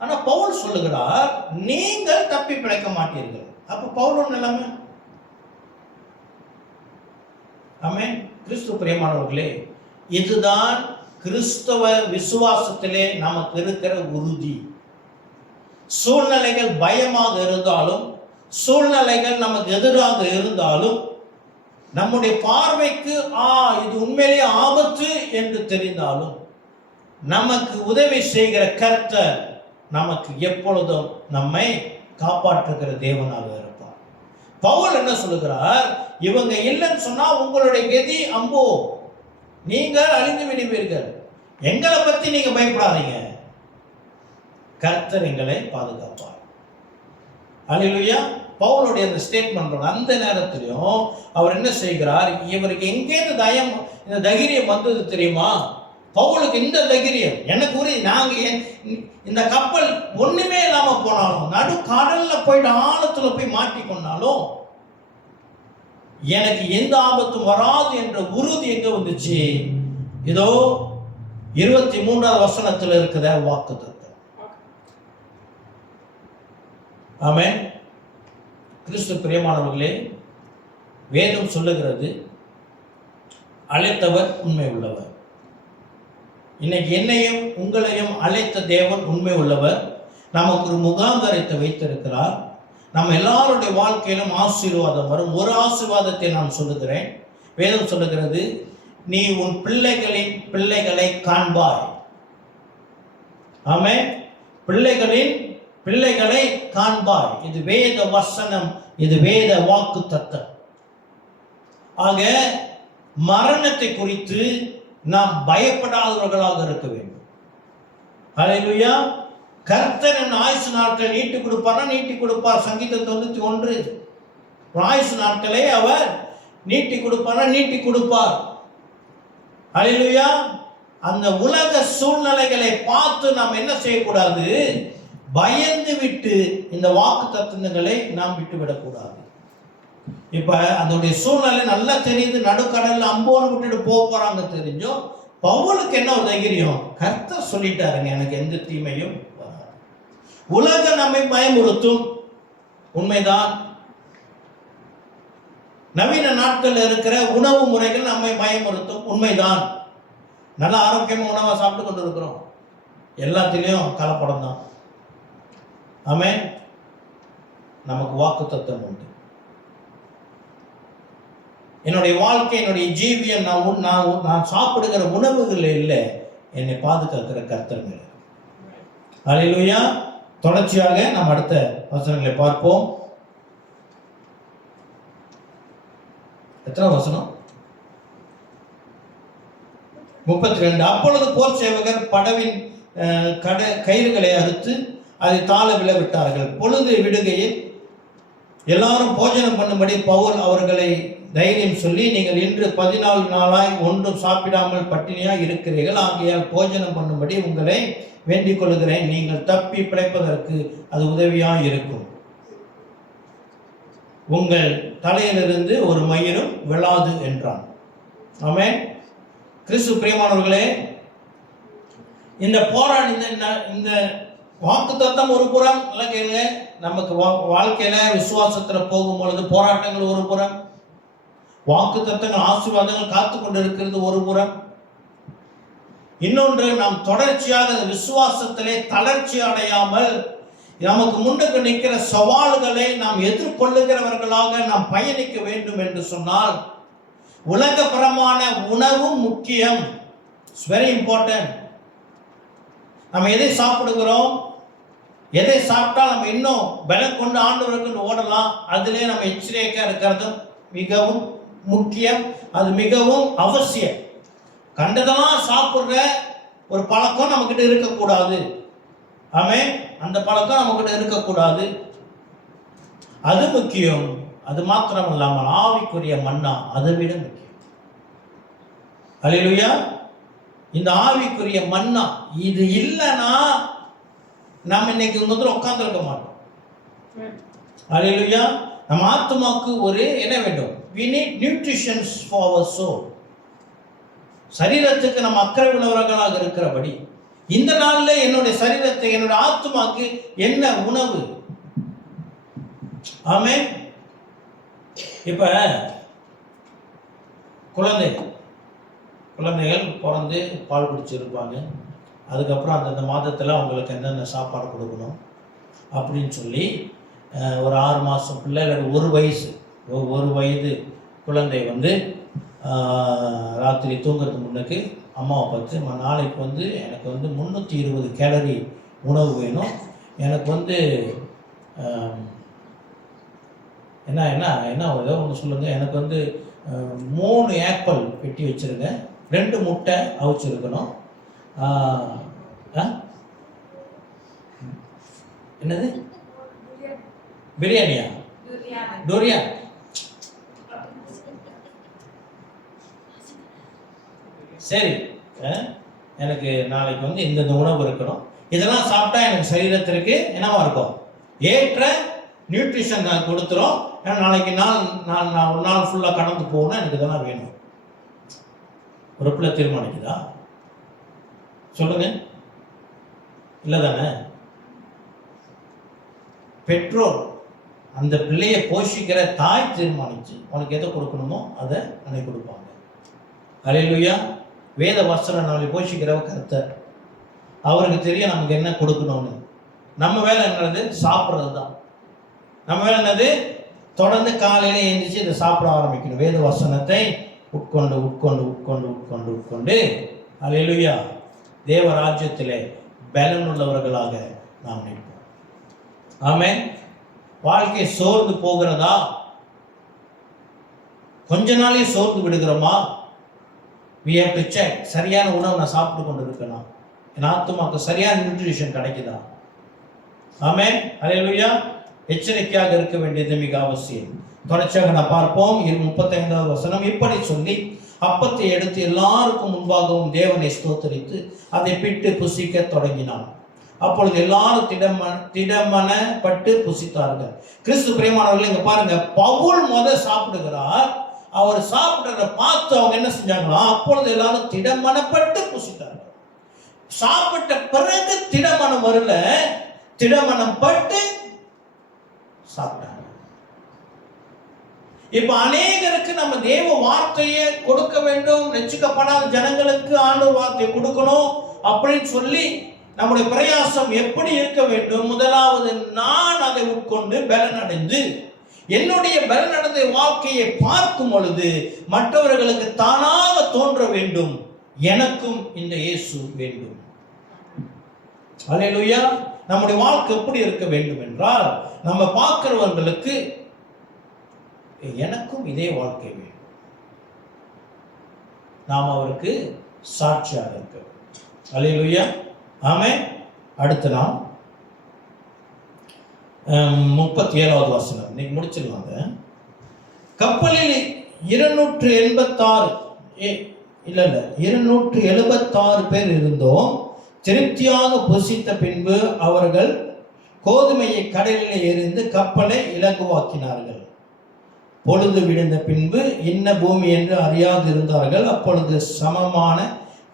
ஆனா பவுல் சொல்லுகிறார், நீங்கள் தப்பி பிழைக்க மாட்டீர்கள். அப்ப பவுலோட நிலைமை. ஆமென். கிறிஸ்து பிரியமானவர்களே, இதுதான் கிறிஸ்தவ விசுவாசத்திலே நமக்கு இருக்கிற உறுதி. சூழ்நிலைகள் பயமாக இருந்தாலும், சூழ்நிலைகள் நமக்கு எதிராக இருந்தாலும், நம்முடைய பார்வைக்கு இது உண்மையிலேயே ஆபத்து என்று தெரிந்தாலும், நமக்கு உதவி செய்கிற கர்த்தர் நமக்கு எப்பொழுதும் நம்மை காப்பாற்றுகிற தேவனாக இருப்பார். பவுல் என்ன சொல்லுகிறார், இவங்க இல்லைன்னு சொன்னா உங்களுடைய கதி அம்போ, நீங்கள் அழிந்து விடுவீர்கள். எங்களை பத்தி நீங்க பயப்படாதீங்க, கர்த்தர் எங்களை பாதுகாப்பார். அல்லேலூயா. பவுலுடைய அந்த ஸ்டேட்மெண்ட் அந்த நேரத்திலையும் அவர் என்ன செய்கிறார், இவருக்கு எங்கேருந்து இந்த தைரியம் வந்தது தெரியுமா? பவுலுக்கு இந்த தைரியம் எனக்கு ஒரு, நாங்க இந்த கப்பல் ஒண்ணுமே இல்லாம போனாலும், நடு கடல்ல போயிட்டு ஆழத்துல போய் மாட்டிக்கொண்டாலும் எனக்கு எந்த ஆபத்தும் வராது என்ற உறுதி எங்க வந்துச்சு? இதோ 23வது வசனத்தில் இருக்கிற வாக்குத்தத்தம். ஆமென். கிறிஸ்து பிரியமானவர்களே, வேதம் சொல்லுகிறது, அழைத்தவர் உண்மை உள்ளவர். இன்னைக்கு என்னையும் உங்களையும் அழைத்த தேவன் உண்மை உள்ளவர். நமக்கு ஒரு முகாந்தரத்தை வைத்திருக்கிறார். நம்ம எல்லாருடைய வாழ்க்கையிலும் ஆசீர்வாதம் வரும். ஒரு ஆசீர்வாதத்தை நான் சொல்லுகிறேன். வேதம் சொல்லுகிறது, நீ உன் பிள்ளைகளின் பிள்ளைகளை காண்பாய். ஆமென். பிள்ளைகளின் பிள்ளைகளை காண்பாய். இது வேத வசனம், இது வேத வாக்கு தத்தம். ஆக மரணத்தை குறித்து நாம் பயப்படாதவர்களாக இருக்க வேண்டும். ஹல்லேலூயா. கர்த்தர் என் ஆயுசு நாட்கள் நீட்டி கொடுப்பார், நீட்டி கொடுப்பார். சங்கீதம் 91, ஆயுசு நாட்களை அவர் நீட்டி கொடுப்பார், நீட்டி கொடுப்பார். ஹல்லேலூயா. அந்த உலக சூழ்நிலைகளை பார்த்து நாம் என்ன செய்யக்கூடாது, பயந்து விட்டு இந்த வாக்கு தத்துவங்களை நாம் விட்டுவிடக்கூடாது. இப்ப அதோடைய சூழ்நிலை நல்லா தெரியுது, நடுக்கடல்ல அம்போன்னு விட்டுட்டு போறாங்க தெரிஞ்சும் பவுலுக்கு என்ன ஒரு தைரியம், கர்த்தர் சொல்லிட்டாருங்க எனக்கு எந்த தீமையும் வராது. உலகம் நம்மை பயமுறுத்தும், உண்மைதான். நவீன நாட்கள் இருக்கிற உணவு முறைகள் நம்மை பயமுறுத்தும், உண்மைதான். நல்ல ஆரோக்கியமா உணவை சாப்பிட்டு கொண்டு இருக்கிறோம், எல்லாத்திலையும் கலப்படம் தான். ஆமென். நமக்கு வாக்கு தத்துவம் உண்டு. என்னுடைய வாழ்க்கை, என்னுடைய ஜீவியம், நான் சாப்பிடுகிற உணவுகள் இல்லை, என்னை பாதுகாக்கிற கர்த்தர் மேல். அல்லேலூயா. தொடர்ச்சியாக நாம் அடுத்த வசனங்களை பார்ப்போம். எத்தனை வசனம்? 32. அப்பொழுது போர் சேவகர் படவின் கயிறுகளை அறுத்து அதை தாழ விழவிட்டார்கள். பொழுது விடுகையில் எல்லாரும் போஜனம் பண்ணும்படி பவுல் அவர்களை தைரியம் சொல்லி, நீங்கள் இன்று 14 நாளாய் ஒன்றும் சாப்பிடாமல் பட்டினியாய் இருக்கிறீர்கள், ஆகையால் போஜனம் பண்ணும்படி உங்களை வேண்டிக் கொள்கிறேன், நீங்கள் தப்பி பிழைப்பதற்கு அது உதவியாய் இருக்கும். உங்கள் தலையிலிருந்து ஒரு மயிரும் விழாது என்றான். ஆமென். கிறிஸ்து பிரியமானவர்களே, இந்த இந்த வாக்கு தத்தம் ஒரு புறம், நமக்கு வாழ்க்கையில விசுவாசத்துல போகும் பொழுது போராட்டங்கள் ஒரு புறம், வாக்குத்தத்தங்கள் ஆசீர்வாதங்கள் காத்து கொண்டிருக்கிறது ஒரு புறம். இன்னொன்று, நாம் தொடர்ச்சியாக விசுவாசத்திலே தளர்ச்சி அடையாமல் நமக்கு முன்னுக்கு நிற்கிற சவால்களை நாம் எதிர்கொள்ளுகிறவர்களாக நாம் பயணிக்க வேண்டும் என்று சொன்னால் உலகபரமான உணவும் முக்கியம். It's very important. நம்ம எதை சாப்பிடுகிறோம், எதை சாப்பிட்டா நம்ம இன்னும் பலம் கொண்டு ஆண்டவருக்கு ஓடலாம், அதிலே நம்ம எச்சரிக்கையாக இருக்கிறது மிகவும் முக்கியம். அது மிகவும் அவசியம். கண்டதெல்லாம் சாப்பிடுற ஒரு பழக்கம் நம்மகிட்ட இருக்கக்கூடாது. ஆமென். அந்த பழக்கம் நம்மகிட்ட இருக்கக்கூடாது. அது முக்கியம். அது மாத்திரம் இல்லாமல் ஆவிக்குரிய மன்னா அதை விட முக்கியம். அல்லேலூயா. இந்த ஆவிக்குரிய மன்னா இது இல்லைன்னா நம்ம இன்னைக்கு முதல்ல உட்கார்ந்துருக்க மாட்டோம். அல்லேலூயா. நம்ம ஆத்துமாக்கு ஒரு என்ன வேண்டும்? we need nutrition for our soul. சரீரத்துக்கு நம்ம அக்கறை உள்ளவர்களாக இருக்கிறபடி இந்த நாளில் என்னுடைய சரீரத்தை, என்னுடைய ஆத்துமாக்கு என்ன உணவு? ஆமென். இப்ப குழந்தைகள் பிறந்து பால் குடிச்சிருப்பாங்க. அதுக்கப்புறம் அந்தந்த மாதத்தில் அவங்களுக்கு என்னென்ன சாப்பாடு கொடுக்கணும் அப்படின்னு சொல்லி ஒரு 6 மாதம் பிள்ளை இல்லை ஒரு வயது குழந்தை ராத்திரி தூங்குறதுக்கு முன்னுக்கு அம்மாவை பார்த்து, நாளைக்கு எனக்கு 320 கேலரி உணவு வேணும், எனக்கு என்ன என்ன என்ன ஏதோ ஒன்று சொல்லுங்கள், எனக்கு 3 ஆப்பிள் வெட்டி வச்சுருங்க, 2 முட்டை அவிச்சிருக்கணும், என்னது பிரியாணியா? டோரியான். சரி, எனக்கு நாளைக்கு இந்த உணவு இருக்கணும், இதெல்லாம் சாப்பிட்டா எனக்கு சரீரத்திற்கு என்னவா இருக்கும்? ஏற்ற நியூட்ரிஷன் நான் கொடுத்துரும். ஏன்னா நாளைக்கு நான் ஒரு நாள் ஃபுல்லாக கடந்து போகணும், எனக்கு இதெல்லாம் வேணும். ஒரு பிள்ளை தீர்மானிக்குதா? சொல்லுங்க. இல்லை தானே? பெற்றோர், அந்த பிள்ளையை போஷிக்கிற தாய் தீர்மானிச்சு உனக்கு எதை கொடுக்கணுமோ அதை அன்னைக்கு கொடுப்பாங்க. அல்லேலூயா. வேத வசனம் நம்மளை போஷிக்கிறவ கர்த்தர். அவருக்கு தெரியும் நமக்கு என்ன கொடுக்கணும்னு. நம்ம வேலை என்னது? சாப்பிட்றது தான். நம்ம வேலை என்னது? தொடர்ந்து காலையில எழுந்திரிச்சு இதை சாப்பிட ஆரம்பிக்கணும். வேத வசனத்தை உட்கொண்டு உட்கொண்டு உட்கொண்டு உட்கொண்டு உட்கொண்டு அல்லேலூயா தேவ ராஜ்யத்திலே பலன் உள்ளவர்களாக நாம் நிற்போம். ஆமென். வாழ்க்கை சோர்ந்து போகிறதா? கொஞ்ச நாளே சோர்ந்து விடுகிறோமா? we have to check. சரியான உணவு நான் சாப்பிட்டு கொண்டு இருக்கணும், என் ஆத்துமாக்கு சரியான நியூட்ரிஷன் கிடைக்குதா? ஆமென். அல்லேலூயா. எச்சரிக்கையாக இருக்க வேண்டியது மிக அவசியம். தொடர்ச்சியாக நான் பார்ப்போம். 35வது வசனம், இப்படி சொல்லி அப்பத்தை எடுத்து எல்லாருக்கும் முன்பாகவும் தேவனை ஸ்தோத்தரித்து அதை பிட்டு புசிக்க தொடங்கினான். அப்பொழுது எல்லாரும் திடமனப்பட்டு புசித்தார்கள். கிறிஸ்து பிரியமானவர்கள், இங்க பாருங்க, பவுல் சாப்பிடுகிறார். அவர் சாப்பிடுறத பார்த்து அவங்க என்ன செஞ்சாங்களா? அப்பொழுது எல்லாரும் திடமனப்பட்டு புசித்தார்கள். சாப்பிட்ட பிறகு திடமனம் வரல, திடமனம் பட்டு சாப்பிட்டாங்க. இப்ப அநேகருக்கு நம்ம தேவ வார்த்தையை கொடுக்க வேண்டும், ரட்சிக்கப்படாத ஜனங்களுக்கு ஆண்டவர் வார்த்தையை கொடுக்கணும் அப்படின்னு சொல்லி நம்முடைய பிரயாசம் எப்படி இருக்க வேண்டும்? முதலாவது, நான் அதை உட்கொண்டு பலன் அடைந்து என்னுடைய பலன் அடைந்த வாழ்க்கையை பார்க்கும் பொழுது மற்றவர்களுக்கு தானாக தோன்ற வேண்டும், எனக்கும் இந்த இயேசு வேண்டும். அல்லேலூயா. நம்முடைய வாழ்க்கை எப்படி இருக்க வேண்டும் என்றால், நம்ம பார்க்கிறவர்களுக்கு எனக்கும் இதே வாழ்க்கை வேண்டும், நாம் அவருக்கு சாட்சியாக இருக்க வேண்டும். அல்லேலூயா. ஆமென். அடுத்து நாம் 37வது வசனம் இன்னைக்கு முடிச்சிடலாம். கப்பலில் 276 பேர் இருந்தோம். திருப்தியாக புசித்த பின்பு அவர்கள் கோதுமையை கடலிலே எறிந்து கப்பலை இலகுவாக்கினார்கள். பொழுது விழுந்த பின்பு இன்ன பூமி என்று அறியாதிருந்தார்கள். அப்பொழுது சமமான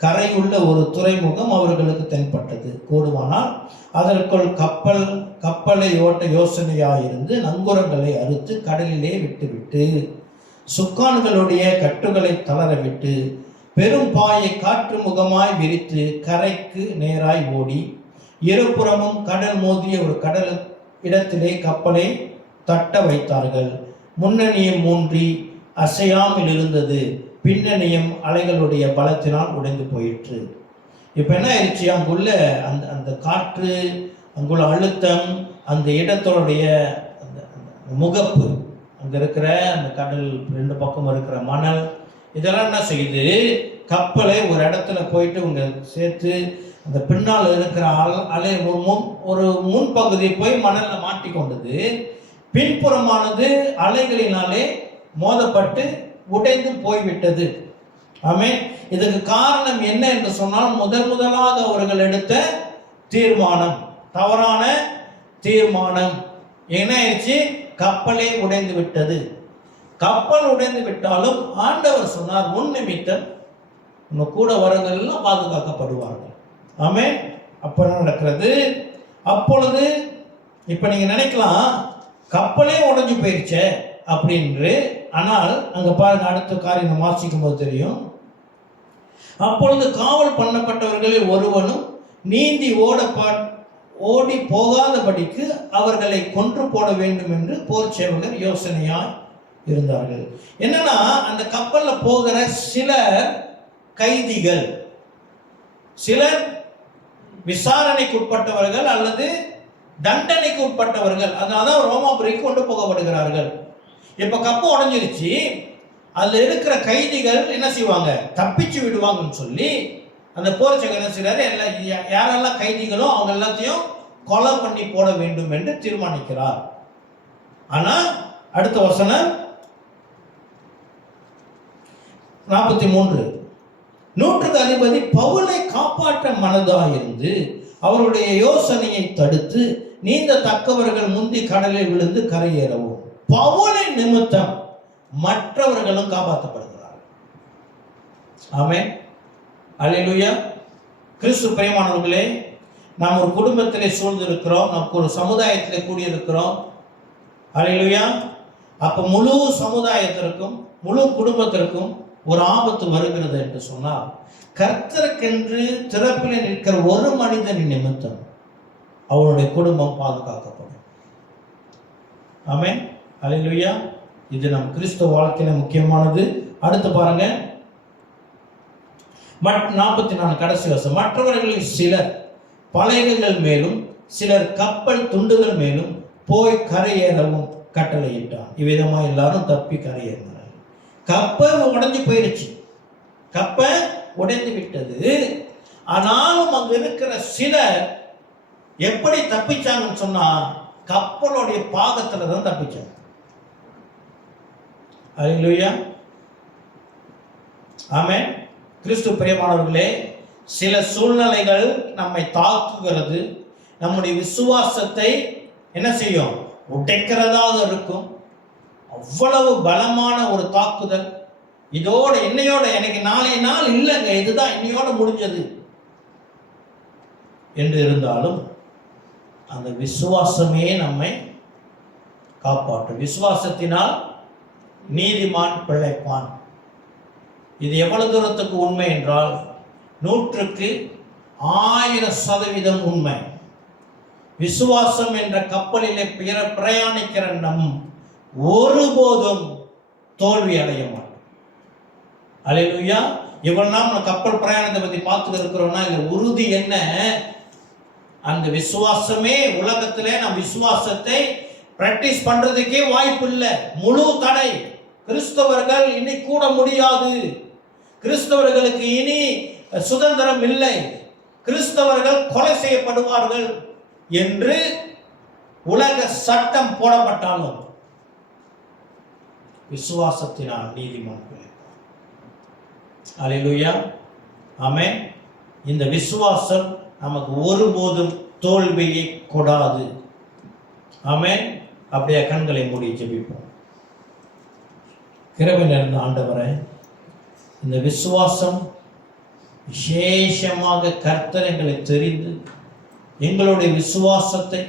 கரையுள்ள ஒரு துறைமுகம் அவர்களுக்கு தென்பட்டது. கூடுமானால் அதற்குள் கப்பலை ஓட்ட யோசனையாயிருந்து நங்கூரங்களை அறுத்து கடலிலே விட்டுவிட்டு சுக்கான்களுடைய கட்டுகளை தளரவிட்டு பெரும் பாயை காற்று முகமாய் விரித்து கரைக்கு நேராய் ஓடி இருபுறமும் கடல் மோதிய ஒரு கடல் இடத்திலே கப்பலை தட்ட வைத்தார்கள். முன்னணியும் மூன்றி அசையாமல் இருந்தது, பின்னணியும் அலைகளுடைய பலத்தினால் உடைந்து போயிற்று. இப்போ என்ன ஆயிடுச்சு, அங்குள்ள அந்த அந்த காற்று, அங்குள்ள அழுத்தம், அந்த இடத்தோடைய அந்த முகப்பு, அங்கே இருக்கிற அந்த கடல் ரெண்டு பக்கம் இருக்கிற மணல், இதெல்லாம் என்ன செய்யுது, கப்பலை ஒரு இடத்துல போயிட்டு இவங்க சேர்த்து அந்த பின்னால் இருக்கிற அலை ஒரு முன்பகுதி போய் மணலில் மாட்டி கொண்டது. பின்புறமானது அலைகளினாலே மோதப்பட்டு உடைந்து போய்விட்டது. ஆமென். இதுக்கு காரணம் என்ன என்று சொன்னால், முதலாக அவர்கள் எடுத்த தீர்மானம், தவறான தீர்மானம். என்ன ஆயிடுச்சு, கப்பலே உடைந்து விட்டது. கப்பல் உடைந்து விட்டாலும் ஆண்டவர் சொன்னார், உன் நிமித்தம் உங்க கூட வரவங்க எல்லாம் பாதுகாக்கப்படுவார்கள். ஆமென். அப்ப நடக்கிறது. அப்பொழுது இப்ப நீங்க நினைக்கலாம், கப்பலே உடைஞ்சு போயிருச்சே அப்படின்னு. ஆனால் அங்க பாருங்க, அடுத்த காரியம் வாசிக்கும் போது தெரியும். அப்பொழுது காவல் பண்ணப்பட்டவர்களில் ஒருவனும் நீந்தி ஓடி போகாதபடிக்கு அவர்களை கொன்று போட வேண்டும் என்று போர் சேவகர் யோசனையாய் இருந்தார்கள். என்னன்னா, அந்த கப்பல்ல போகிற சிலர் கைதிகள், சிலர் விசாரணைக்கு உட்பட்டவர்கள் அல்லது தண்டனைக்கு உட்பட்டவர்கள். அதனாலதான் ரோமாபுரிக்கு கொண்டு போகப்படுகிறார்கள். இப்ப கப்பல் உடைஞ்சிருச்சு, அதுல இருக்கிற கைதிகள் என்ன செய்வாங்க, தப்பிச்சு விடுவாங்கன்னு சொல்லி அந்த போர்ச்சகர் என்ன செய்றாரு, யாரெல்லாம் கைதிகளோ அவங்க எல்லாத்தையும் கொலை பண்ணி போட வேண்டும் என்று தீர்மானிக்கிறார். ஆனா அடுத்த வசனம் 43, நூற்றுக்கு அதிபதி பவுலை காப்பாற்ற மனதாயிருந்து அவருடைய யோசனையை தடுத்து நீந்த தக்கவர்கள் முந்தி கடலில் விழுந்து கரையேறவும் பவுலின் நிமித்தம் மற்றவர்களும் காப்பாற்றப்படுகிறார்கள். ஆமென். அல்லேலூயா. கிறிஸ்து பிரியமானவர்களே, நாம் ஒரு குடும்பத்திலே சூழ்ந்திருக்கிறோம், நமக்கு ஒரு சமுதாயத்திலே கூடியிருக்கிறோம். அல்லேலூயா. அப்ப முழு சமுதாயத்திற்கும் முழு குடும்பத்திற்கும் ஒரு ஆபத்து வருகிறது என்று சொன்னால், கர்த்தருக்கென்று திறப்பிலே நிற்கிற ஒரு மனிதனின் நிமித்தம் அவருடைய குடும்பம் பாதுகாக்கப்படும். ஆமென். அல்லேலூயா. இது நம் கிறிஸ்துவ வாழ்க்கையில முக்கியமானது. அடுத்து பாருங்க 44 கடைசி வருஷம். மற்றவர்களில் சிலர் பலகைகள் மேலும் சிலர் கப்பல் துண்டுகள் மேலும் போய் கரையேறவும் கட்டளையிட்டார். இவ்விதமா எல்லாரும் தப்பி கரையேறினார். கப்பல் உடைஞ்சு போயிடுச்சு, கப்பல் உடைந்து விட்டது. ஆனாலும் அங்க இருக்கிற சிலர் எப்படி தப்பிச்சாங்கன்னு சொன்னா, கப்பலுடைய பாகத்துல தான் தப்பிச்சாங்க. அல்லேலூயா. ஆமென். கிறிஸ்து பிரியமானவர்களே, சில சூழ்நிலைகள் நம்மை தாக்குகிறது, நம்முடைய விசுவாசத்தை என்ன செய்யும், உடைக்கிறதாக இருக்கும். அவ்வளவு பலமான ஒரு தாக்குதல். இதோட என்னையோட எனக்கு நாளை நாள் இல்லைங்க, இதுதான் இன்னையோட முடிஞ்சது என்று இருந்தாலும் அந்த விசுவாசமே நம்மை காப்பாற்றும். விசுவாசத்தினால் நீதிமான் பிழைப்பான். இது எவ்வளவு தூரத்துக்கு உண்மை என்றால் 100% உண்மை. விசுவாசம் என்ற கப்பலிலே பிரயாணிக்கிற நம் ஒருபோதும் தோல்வி அடைய மாட்டோம். அல்லேலூயா. இவ்வளவு நாள் நம்ம கப்பல் பிரயாணத்தை பத்தி பார்த்துட்டு இருக்கிறோம்னா, இந்த உறுதி என்ன, அந்த விசுவாசமே உலகத்திலே நம் விசுவாசத்தை பிராக்டிஸ் பண்றதுக்கே வாய்ப்பு இல்லை, முழு தடை. கிறிஸ்தவர்கள் இனி கூட முடியாது, கிறிஸ்தவர்களுக்கு இனி சுதந்திரம் இல்லை, கிறிஸ்தவர்கள் கொலை செய்யப்படுவார்கள் என்று உலக சட்டம் போடப்பட்டாலும் விசுவாசத்தினால் நீதிமான் பிழைப்பான். அல்லேலூயா. ஆமென். இந்த விசுவாசம் நமக்கு ஒருபோதும் தோல்வியை கொடாது. ஆமென். அப்படியே கண்களை மூடி ஜெபிப்போம். கிருபை நிறைந்த ஆண்டவரே, இந்த விசுவாசம் விசேஷமாக கர்த்தர் எங்களை தெரிந்து எங்களுடைய விசுவாசத்தை,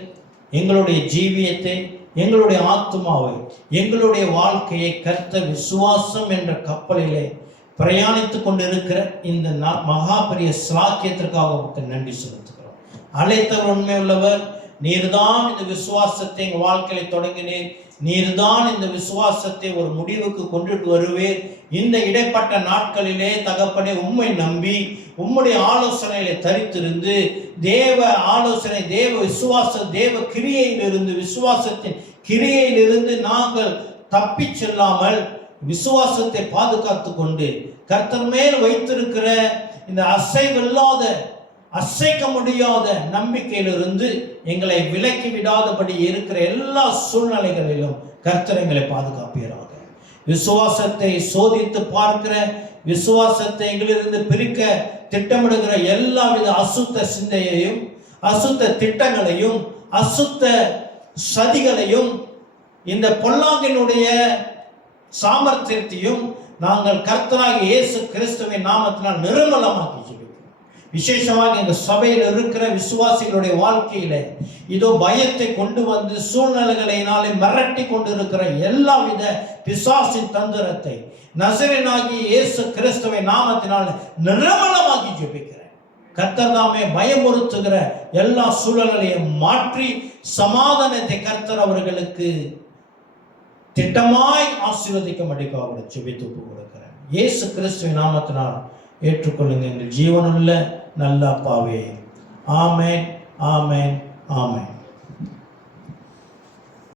எங்களுடைய ஜீவியத்தை எங்களுடைய ஆத்துமாவை, எங்களுடைய வாழ்க்கையை கர்த்தர் விசுவாசம் என்ற கப்பலிலே பிரயாணித்துக் கொண்டிருக்கிற இந்த மகா பெரிய ஸ்லாக்கியத்திற்காக நன்றி செலுத்துகிறோம். அழைத்தவர் உண்மை உள்ளவர். நீர்தான் இந்த விசுவாசத்தை எங்கள் வாழ்க்கையை தொடங்கினீர். நீர்தான் இந்த விசுவாசத்தை ஒரு முடிவுக்கு கொண்டுட்டு வருவீர். இந்த இடைப்பட்ட நாட்களிலே தகப்பனே உம்மை நம்பி உம்முடைய ஆலோசனைகளை தரித்திருந்து தேவ ஆலோசனை, தேவ விசுவாச, தேவ கிரியையிலிருந்து, விசுவாசத்தின் கிரியையிலிருந்து நாங்கள் தப்பி செல்லாமல் விசுவாசத்தை பாதுகாத்து கொண்டு கர்த்தர் மேல் வைத்திருக்கிற இந்த அசைவில்லாத, அசைக்க முடியாத நம்பிக்கையிலிருந்து எங்களை விலக்கி விடாதபடி இருக்கிற எல்லா சூழ்நிலைகளிலும் கர்த்தர் எங்களை பாதுகாப்பீராக. விசுவாசத்தை சோதித்து பார்க்கிற, விசுவாசத்தை எங்களிலிருந்து பிரிக்க திட்டமிடுகிற எல்லாவித அசுத்த சிந்தையையும், அசுத்த திட்டங்களையும், அசுத்த சதிகளையும், இந்த பொல்லாங்கினுடைய சாமர்த்தியத்தையும் நாங்கள் கர்த்தராகிய இயேசு கிறிஸ்துவின் நாமத்தினால் நிர்மலமாக்கி ஜெபிக்கிறோம். விசேஷமாக இந்த சபையில் இருக்கிற விசுவாசிகளுடைய வாழ்க்கையில இதோ பயத்தை கொண்டு வந்து சூழ்நிலைகளினாலே மிரட்டி கொண்டிருக்கிற எல்லாவித பிசாசின் தந்திரத்தை நசரேயனாகிய இயேசு கிறிஸ்துவின் நாமத்தினால் நிர்மலமாக்கி ஜெபிக்கிறேன். கர்த்தர் தாமே பயமுறுத்துகிற எல்லா சூழல்களையும் மாற்றி சமாதானத்தை கர்த்தர் அவர்களுக்கு திட்டமாய் ஆசீர்வதிக்கும்படிக்கு அவரை ஜெபித்து கொடுக்கிறேன். இயேசு கிறிஸ்துவின் நாமத்தினால் ஏற்றுக்கொள்ளுங்க எங்கள் ஜீவனுள்ள நல்ல அப்பாவே. ஆமென், ஆமென், ஆமென்.